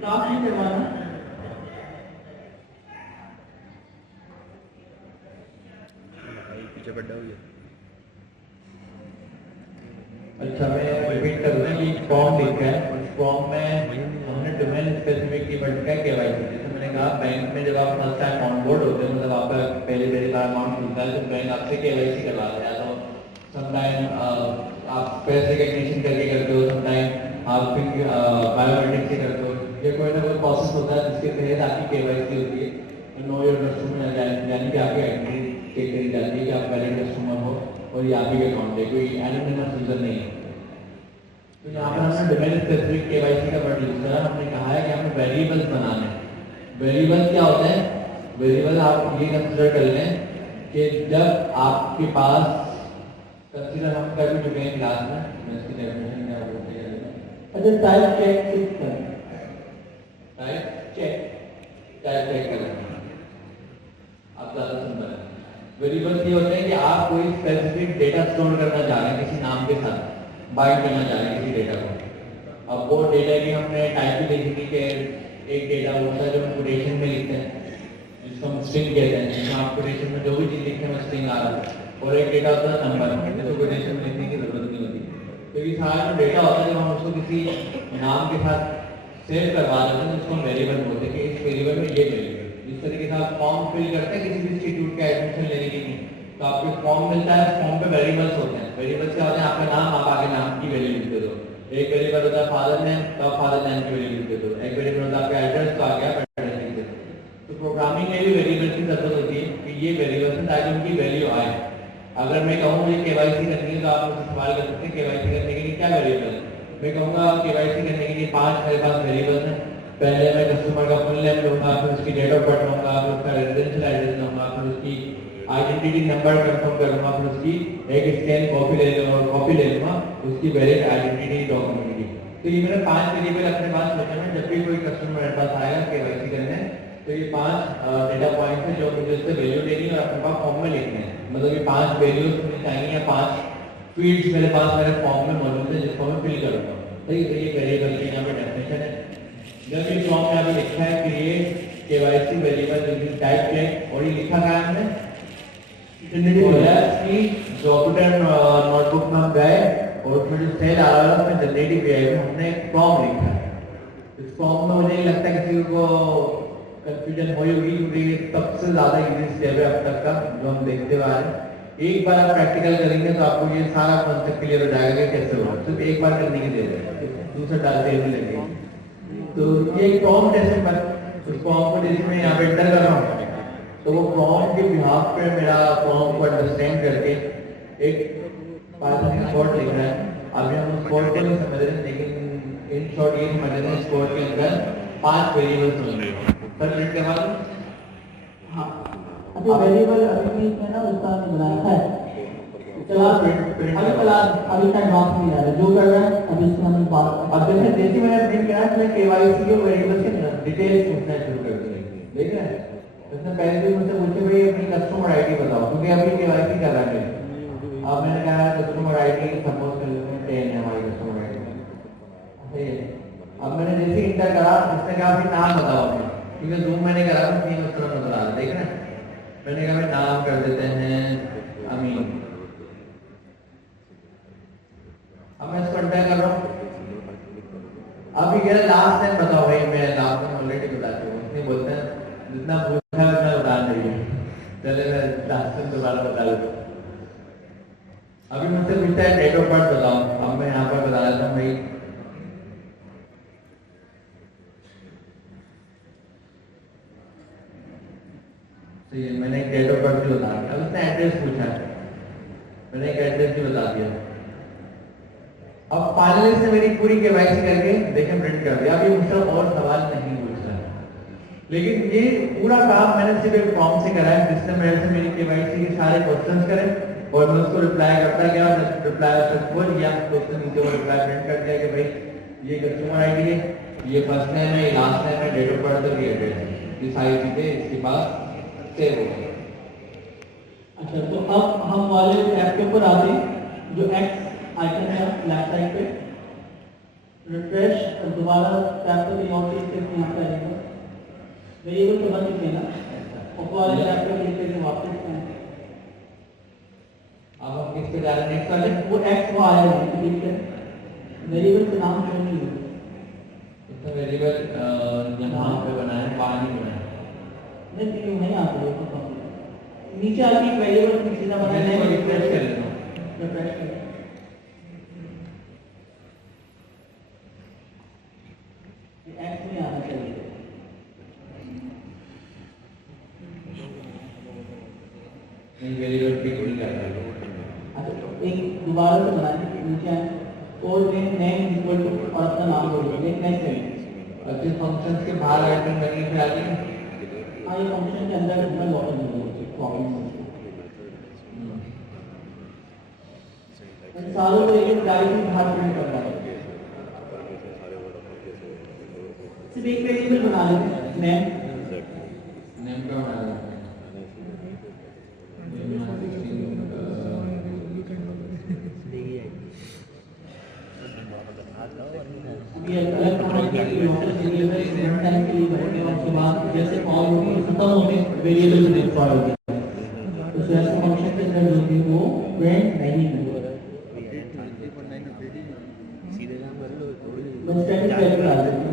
कास्ट नहीं करवाना, अच्छा, मैं रिपीट कर दूं कि फॉर्म लिखा है, उस फॉर्म में हमने डोमेन स्पेसिफिक कीवर्ड का केवाईसी, जैसे मैंने कहा बैंक में जब आप फर्स्ट टाइम ऑन बोर्ड होते हैं, मतलब आपका पहले बार अमाउंट खुलता है, तो बैंक आपसे केवाईसी करवाता है। तो समटाइम आप फेस रिकग्निशन करके करते हो, समटाइम आप बायोमेट्रिक से करते हो, ये कोई ना कोई प्रोसेस होता है जिसके तहत आपकी केवाईसी होती है। नो योर कस्टमर, यानी कि आपकी आइडेंटिटी चेक करी जाती है कि आप वैलिड कस्टमर हो और ये आप ही के अकाउंट है, कोई एनोनिमस यूजर नहीं है। तो यहाँ पर हमने डोमेन स्पेसिफिक केवाईसी का वर्ड यूज करा। हमने कहा है कि हमें वेरिएबल्स बनाने हैं। वेरिएबल्स क्या होते हैं? वेरिएबल आप ये कंसिडर कर लें कि जब आपके पास, कंसिडर हम कर भी चुके हैं क्लास में, मैं इसकी डेफिनेशन क्या बोलते हैं, अच्छा टाइप चेक कर, टाइप चेक करें, आप ज़्यादा सुन रहे हैं। वेरिएबल्स ये होते हैं कि आप कोई स्पेसिफिक डेटा स्टोर करना चाह रहे हैं, किसी नाम के साथ बाइंड करना चाह रहे हैं किसी डेटा को। अब वो डेटा की हमने टाइप भी देखी थी कि एक डेटा होता है जो हम कोटेशन में लिखते हैं, जिसको हम स्ट्रिंग कहते हैं, जिसमें आप कोटेशन में जो भी चीज़ लिखते हैं वो स्ट्रिंग आ रहा है, और एक डेटा होता है नंबर, जिसको कोटेशन में लिखने की जरूरत नहीं होती। तो ये सारा जो डेटा होता है जब हम उसको किसी नाम के साथ सेव करवा देते हैं, उसको हम वेरिएबल बोलते हैं कि इस वेरिएबल में ये वेरिएबल। इस तरीके से आप फॉर्म फिल करते हैं किसी भी इंस्टीट्यूट का एडमिशन लेने के लिए, तो आपको फॉर्म मिलता है, फॉर्म पे वेरिएबल्स होते हैं। वेरिएबल्स क्या होते हैं? आपका नाम, आप आगे नाम की वैल्यू लिख दो। एक वेरिएबल होता है फादर नेम, तो आप फादर नेम की वैल्यू लिख दो। एक वेरिएबल होता है आपका एड्रेस, तो आगे आप एड्रेस लिख दो। तो प्रोग्रामिंग में भी वेरिएबल की जरूरत होती है कि ये वेरिएबल्स हैं ताकि उनकी वैल्यू आए। अगर मैं कहूँ मुझे केवाईसी करनी है, तो आप मुझसे सवाल कर सकते हैं केवाईसी करने के लिए क्या वेरिएबल है। मैं कहूँगा केवाईसी करने के लिए 5 मेरे पास वेरिएबल्स हैं। पहले मैं कस्टमर का फुल नेम लूंगा, फिर उसकी डेट ऑफ बर्थ लूंगा, फिर उसका रेजिडेंशियल एड्रेस लूंगा, फिर उसकी आइडेंटिटी नंबर कंफर्म करूंगा, फिर उसकी एक स्कैन कॉपी ले लूंगा उसकी वैलिड आइडेंटिटी डॉक्यूमेंट की। तो ये मैंने 5 वेरिएबल अपने पास रखे हैं। जब भी कोई कस्टमर मेरे पास आएगा केवाईसी करने, तो ये 5 डेटा पॉइंट्स हैं जो मुझे उससे वैल्यू लेनी है और अपने पास फॉर्म में लिखने हैं। मतलब ये 5 वैल्यूज मुझे चाहिए या 5 फील्ड्स मेरे पास मेरे फॉर्म में मौजूद है जिसको मैं फिल करूंगा। तो ये वेरिएबल की यहाँ पर डेफिनेशन है। जब ये फॉर्म में यहाँ पे लिखा है create KYC variable using type check, और ये लिखा गया हमने जॉपिटर नोटबुक में हम गए और उसमें जो सेल आ रहा है उसमें जनरेटिव एआई में हमने एक फॉर्म लिखा है। इस फॉर्म में मुझे नहीं लगता किसी को कंफ्यूजन हुई होगी, क्योंकि सबसे ज्यादा इजी स्टेप है अब तक का जो हम देखते हुए आ रहे हैं। एक बार आप प्रैक्टिकल करेंगे तो आपको ये सारा कॉन्सेप्ट क्लियर हो जाएगा कि कैसे होगा। सिर्फ एक बार करने की जरूरत है, दूसरा डालते ही लगेगा। तो ये एक फॉर्म टेस्ट पर उस फॉर्म को जैसे मैं यहाँ पे एंटर कर रहा हूँ, तो वो फॉर्म के बिहाफ पे मेरा फॉर्म को अंडरस्टैंड करके एक पाइथन का कोड लिख रहा है। अभी हम उस कोड को नहीं समझ रहे, लेकिन इन शॉर्ट ये समझ रहे हैं इस कोड के अंदर 5 वेरिएबल्स होंगे। सर प्रिंट करवा दो। हाँ, अभी वेरिएबल अभी भी है ना, उसका बनाया है क्लास, अभी क्लास अभी तक बात नहीं आ रहा जो कर रहा है अभी इसमें हम बात। अब जैसे मैंने प्रिंट किया है, मैं केवाईसी के वेरिएबल्स के डिटेल्स पूछना शुरू कर दूंगा। देख रहे हैं, उसने पहले भी मुझसे पूछे भाई अपनी कस्टमर आईडी बताओ, क्योंकि अभी केवाईसी कर रहा है। अब मैंने कहा कस्टमर आईडी सपोज कर लेते हैं 10 है हमारी कस्टमर आईडी। अब मैंने जैसे इंटर करा, उसने कहा अपनी नाम बताओ अपना, क्योंकि जूम मैंने करा था 3 कस्टमर नजर आ रहा है। देख रहे हैं, मैंने कहा भाई नाम कर देते हैं अमीन। अब मैं इसको एंटर कर रहा हूँ। अब ये कह रहा लास्ट टाइम बताओ भाई, मैं लास्ट टाइम ऑलरेडी बता चुका हूँ। इसलिए बोलते हैं जितना पूछा उतना बता रही है, चले मैं लास्ट टाइम दोबारा बता दूँ। अभी मुझसे पूछता है डेट ऑफ बर्थ बताओ, अब मैं यहाँ पर बता देता हूँ भाई तो ये मैंने एक डेट ऑफ बर्थ भी बता दिया। अब उसने एड्रेस पूछा है, मैंने एक एड्रेस भी बता दिया। अब फाइनली से मेरी पूरी केवाईसी करके देखें प्रिंट कर दिया। अभी मुझसे और सवाल नहीं पूछ रहा है, लेकिन ये पूरा काम मैंने सिर्फ एक फॉर्म से करा है जिसने मेरे से मेरी केवाईसी के सारे क्वेश्चंस करे और मैं उसको रिप्लाई करता गया। रिप्लाई सक्सेसफुल या तो उसने नीचे वो रिप्लाई प्रिंट कर दिया कि भाई ये कस्टमर आईडी है, ये फर्स्ट नेम है, ये लास्ट नेम है, डेट ऑफ बर्थ और ये एड्रेस है। ये सारी चीजें इसके पास सेव हो गई। अच्छा, तो अब हम वाले टैब के ऊपर आते हैं जो एक्स आइकन है लेफ्ट साइड पे, रिफ्रेश और दोबारा टैब पे कहीं और चीज पे यहाँ पे आएगा। वेरिएबल तो बन चुके हैं ना, और वाले टैब पे क्लिक करके वापस आए। उसके कारण नेक्स्ट वाले वो एक्स वो आया है ठीक है वेरिएबल का नाम क्यों नहीं है इसका वेरिएबल यहाँ पे बनाया है, वहाँ नहीं बनाया नहीं ठीक है नहीं आता है तो नीचे आके वेरिएबल को सीधा बनाया मैंने है रिफ्रेश कर लेता हूँ। रिफ्रेश कर एक्स में आना चाहिए नहीं वेरिएबल ठीक नहीं कर रहा है। अच्छा तो एक दोबारा से बनाने नीचे आए और नेम इक्वल टू और अपना नाम बोलिए नेक्स्ट टाइम और फिर फंक्शंस के बाहर आइटम वैल्यू पे आ गई। हाँ ये फंक्शन के अंदर अपना लॉगिन सालों को एक डायरेक्टली बाहर प्रिंट कर रहा है सिर्फ एक वेरिएबल बना लेते हैं नेम का बना लेते हैं। ये अलग कमांड के लिए होता है वेरिएबल रन टाइम के लिए होते हैं उसके बाद जैसे कॉल होती है खत्म होते हैं वेरिएबल से डिफाइन होती है तो जैसे फंक्शन के अंदर जो भी वो प्रिंट नहीं होगा बस स्टैटिक वेरिएबल आ जाएगा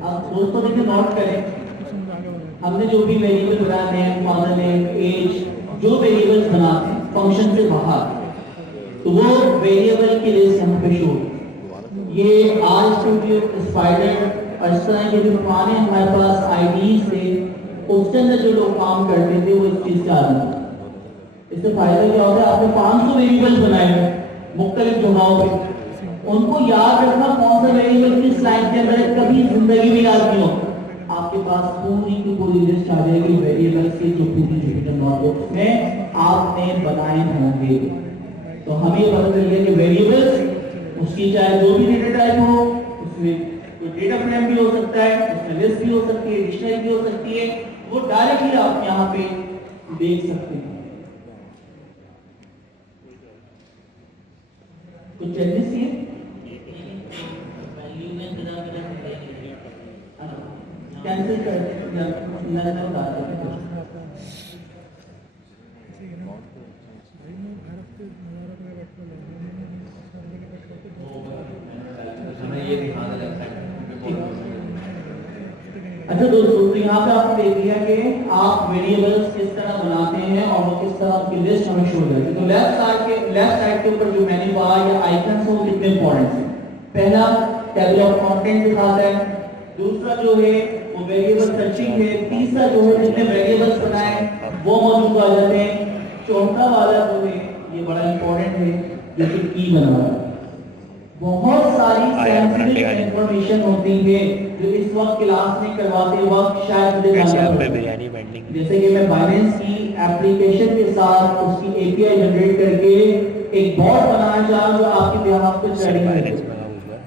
अब दोस्तों देखिए नोट करें हमने जो भी वेरिएबल बनाए नेम फादर नेम एज जो वेरिएबल्स बनाते हैं फंक्शन से बाहर तो वो वेरिएबल की लिस्ट यहाँ पे शो ये आर स्टूडियो स्पाइडर और इस तरह के जो पुराने हमारे पास आईडीज थे उसके अंदर जो लोग काम करते थे वो इस चीज से आते हैं इससे फायदा क्या होता है आपने 500 वेरिएबल्स बनाए हैं मुख्तलिफ जगहों पे उनको याद रखना कौन सा वेरिएबल किस लाइन के अंदर है कभी जिंदगी में याद नहीं हो आपके पास पूरी की पूरी लिस्ट आ जाएगी वेरिएबल्स की जो पूरी जुपिटर नोटबुक में आपने बनाए होंगे तो हम ये पता चल गया कि वेरिएबल्स उसकी चाहे जो भी डेटा टाइप हो उसमें कोई डेटा फ्रेम भी हो सकता है उसमें लिस्ट भी हो सकती है डिक्शनरी भी हो सकती है वो डायरेक्टली आप यहाँ पे देख सकते हैं कुछ चेंजेस चाहिए कैंसिल कर नजर उतार देते हमें ये दिखाना लगता है। अच्छा दोस्तों तो यहाँ पे आपने देख लिया कि आप वेरिएबल्स किस तरह बनाते हैं और वो किस तरह की लिस्ट हमें शो करती है तो लेफ्ट साइड के ऊपर जो मेन्यू बार या आइकन्स हैं वो कितने इंपॉर्टेंट हैं पहला टेबल ऑफ कंटेंट दिखाता है दूसरा जो है वो वेरिएबल सर्चिंग है तीसरा जो है जितने वेरिएबल्स बनाए वो मौजूद आ जाते हैं चौथा वाला जो है ये बड़ा इंपॉर्टेंट है जो कि की बना हुआ है बहुत सारी सेंसिटिव इंफॉर्मेशन होती है जो इस वक्त क्लास में करवाते वक्त शायद मुझे जैसे कि मैं बाइनेंस की एप्लीकेशन के साथ उसकी एपीआई जनरेट करके एक बॉट बनाना चाह रहा हूं जो आपके बिहाफ पे ट्रेडिंग करे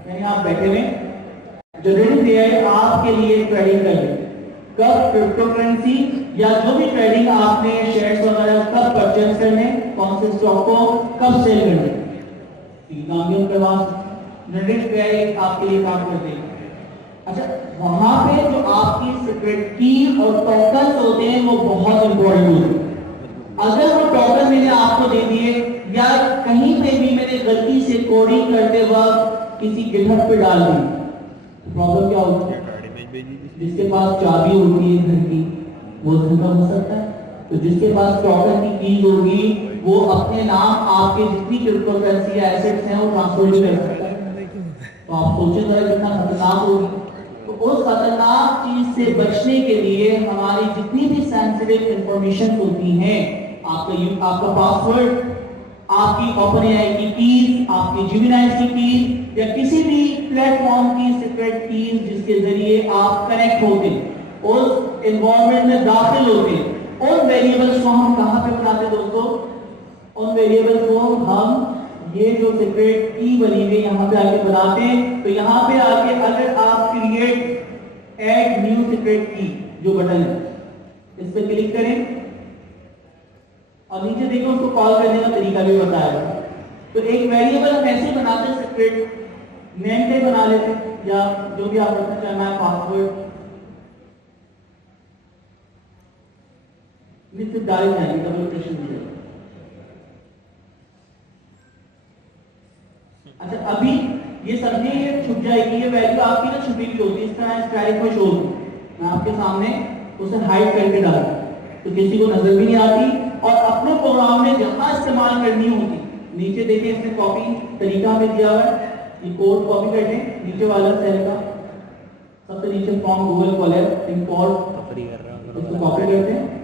यानी आप बैठे हुए जनरेटिव एआई आपके लिए ट्रेडिंग कर रही है कब क्रिप्टो करेंसी या जो भी ट्रेडिंग आपने शेयर्स वगैरह कब परचेज करने कौन से स्टॉक को कब सेल करने काम भी उनके पास जनरेटिव एआई आपके लिए काम करते हैं अच्छा वहां पे जो आपकी सीक्रेट की और टोकन्स होते हैं वो बहुत इंपॉर्टेंट होते हैं अगर वो टोकन मैंने आपको दे दिए या कहीं पे भी मैंने गलती से कोडिंग करते वक्त किसी गिटहब पे डाल दी प्रॉब्लम क्या होती है जिसके पास चाबी होती है घर की वो धंधा हो सकता है तो जिसके पास टोकन की कीज होगी वो अपने नाम आपके जितनी क्रिप्टो करेंसी या एसेट्स हैं वो ट्रांसफर भी कर सकता है तो आप सोचें जरा कितना खतरनाक होगी तो उस खतरनाक चीज से बचने के लिए हमारी जितनी भी सेंसिटिव इंफॉर्मेशन होती हैं आपका पासवर्ड आपकी ओपन एआई की कीज आपकी जेमिनी की कीज या किसी भी प्लेटफॉर्म की सीक्रेट कीज जिसके जरिए आप कनेक्ट होते हैं उस एनवायरनमेंट में दाखिल होते हैं उन वेरिएबल्स को हम कहां पे बनाते हैं दोस्तों उन वेरिएबल्स को हम ये जो सीक्रेट की बनी हुई यहां पे आके बनाते हैं तो यहां पे आके अगर आप क्रिएट ऐड न्यू सीक्रेट की जो बटन है इस पे क्लिक करें और नीचे देखो उसको कॉल करने का तरीका भी बताया है तो एक वेरिएबल हम ऐसे बनाते हैं सीक्रेट नेम पे बना लेते हैं या जो भी आप रखना चाहें मैं पासवर्ड निश्चित डाले जाएंगे, डबल लोकेशन दी जाएगी। अच्छा, अभी ये समझिए ये छुप जाएगी, ये वैल्यू आपकी ना छुपी हुई होती है, इस तरह स्ट्राइक में शो होती है। मैं आपके सामने उसे हाइड करके डालूं तो किसी को नजर भी नहीं आती, और अपने प्रोग्राम में जहां इस्तेमाल करनी होगी, नीचे देखिए इसमें कॉपी तरीका में दिया हुआ है, ये कोड कॉपी करते हैं नीचे वाला सेल का, सबसे नीचे फ्रॉम गूगल कोलैब इंपोर्ट, इसको कॉपी करते हैं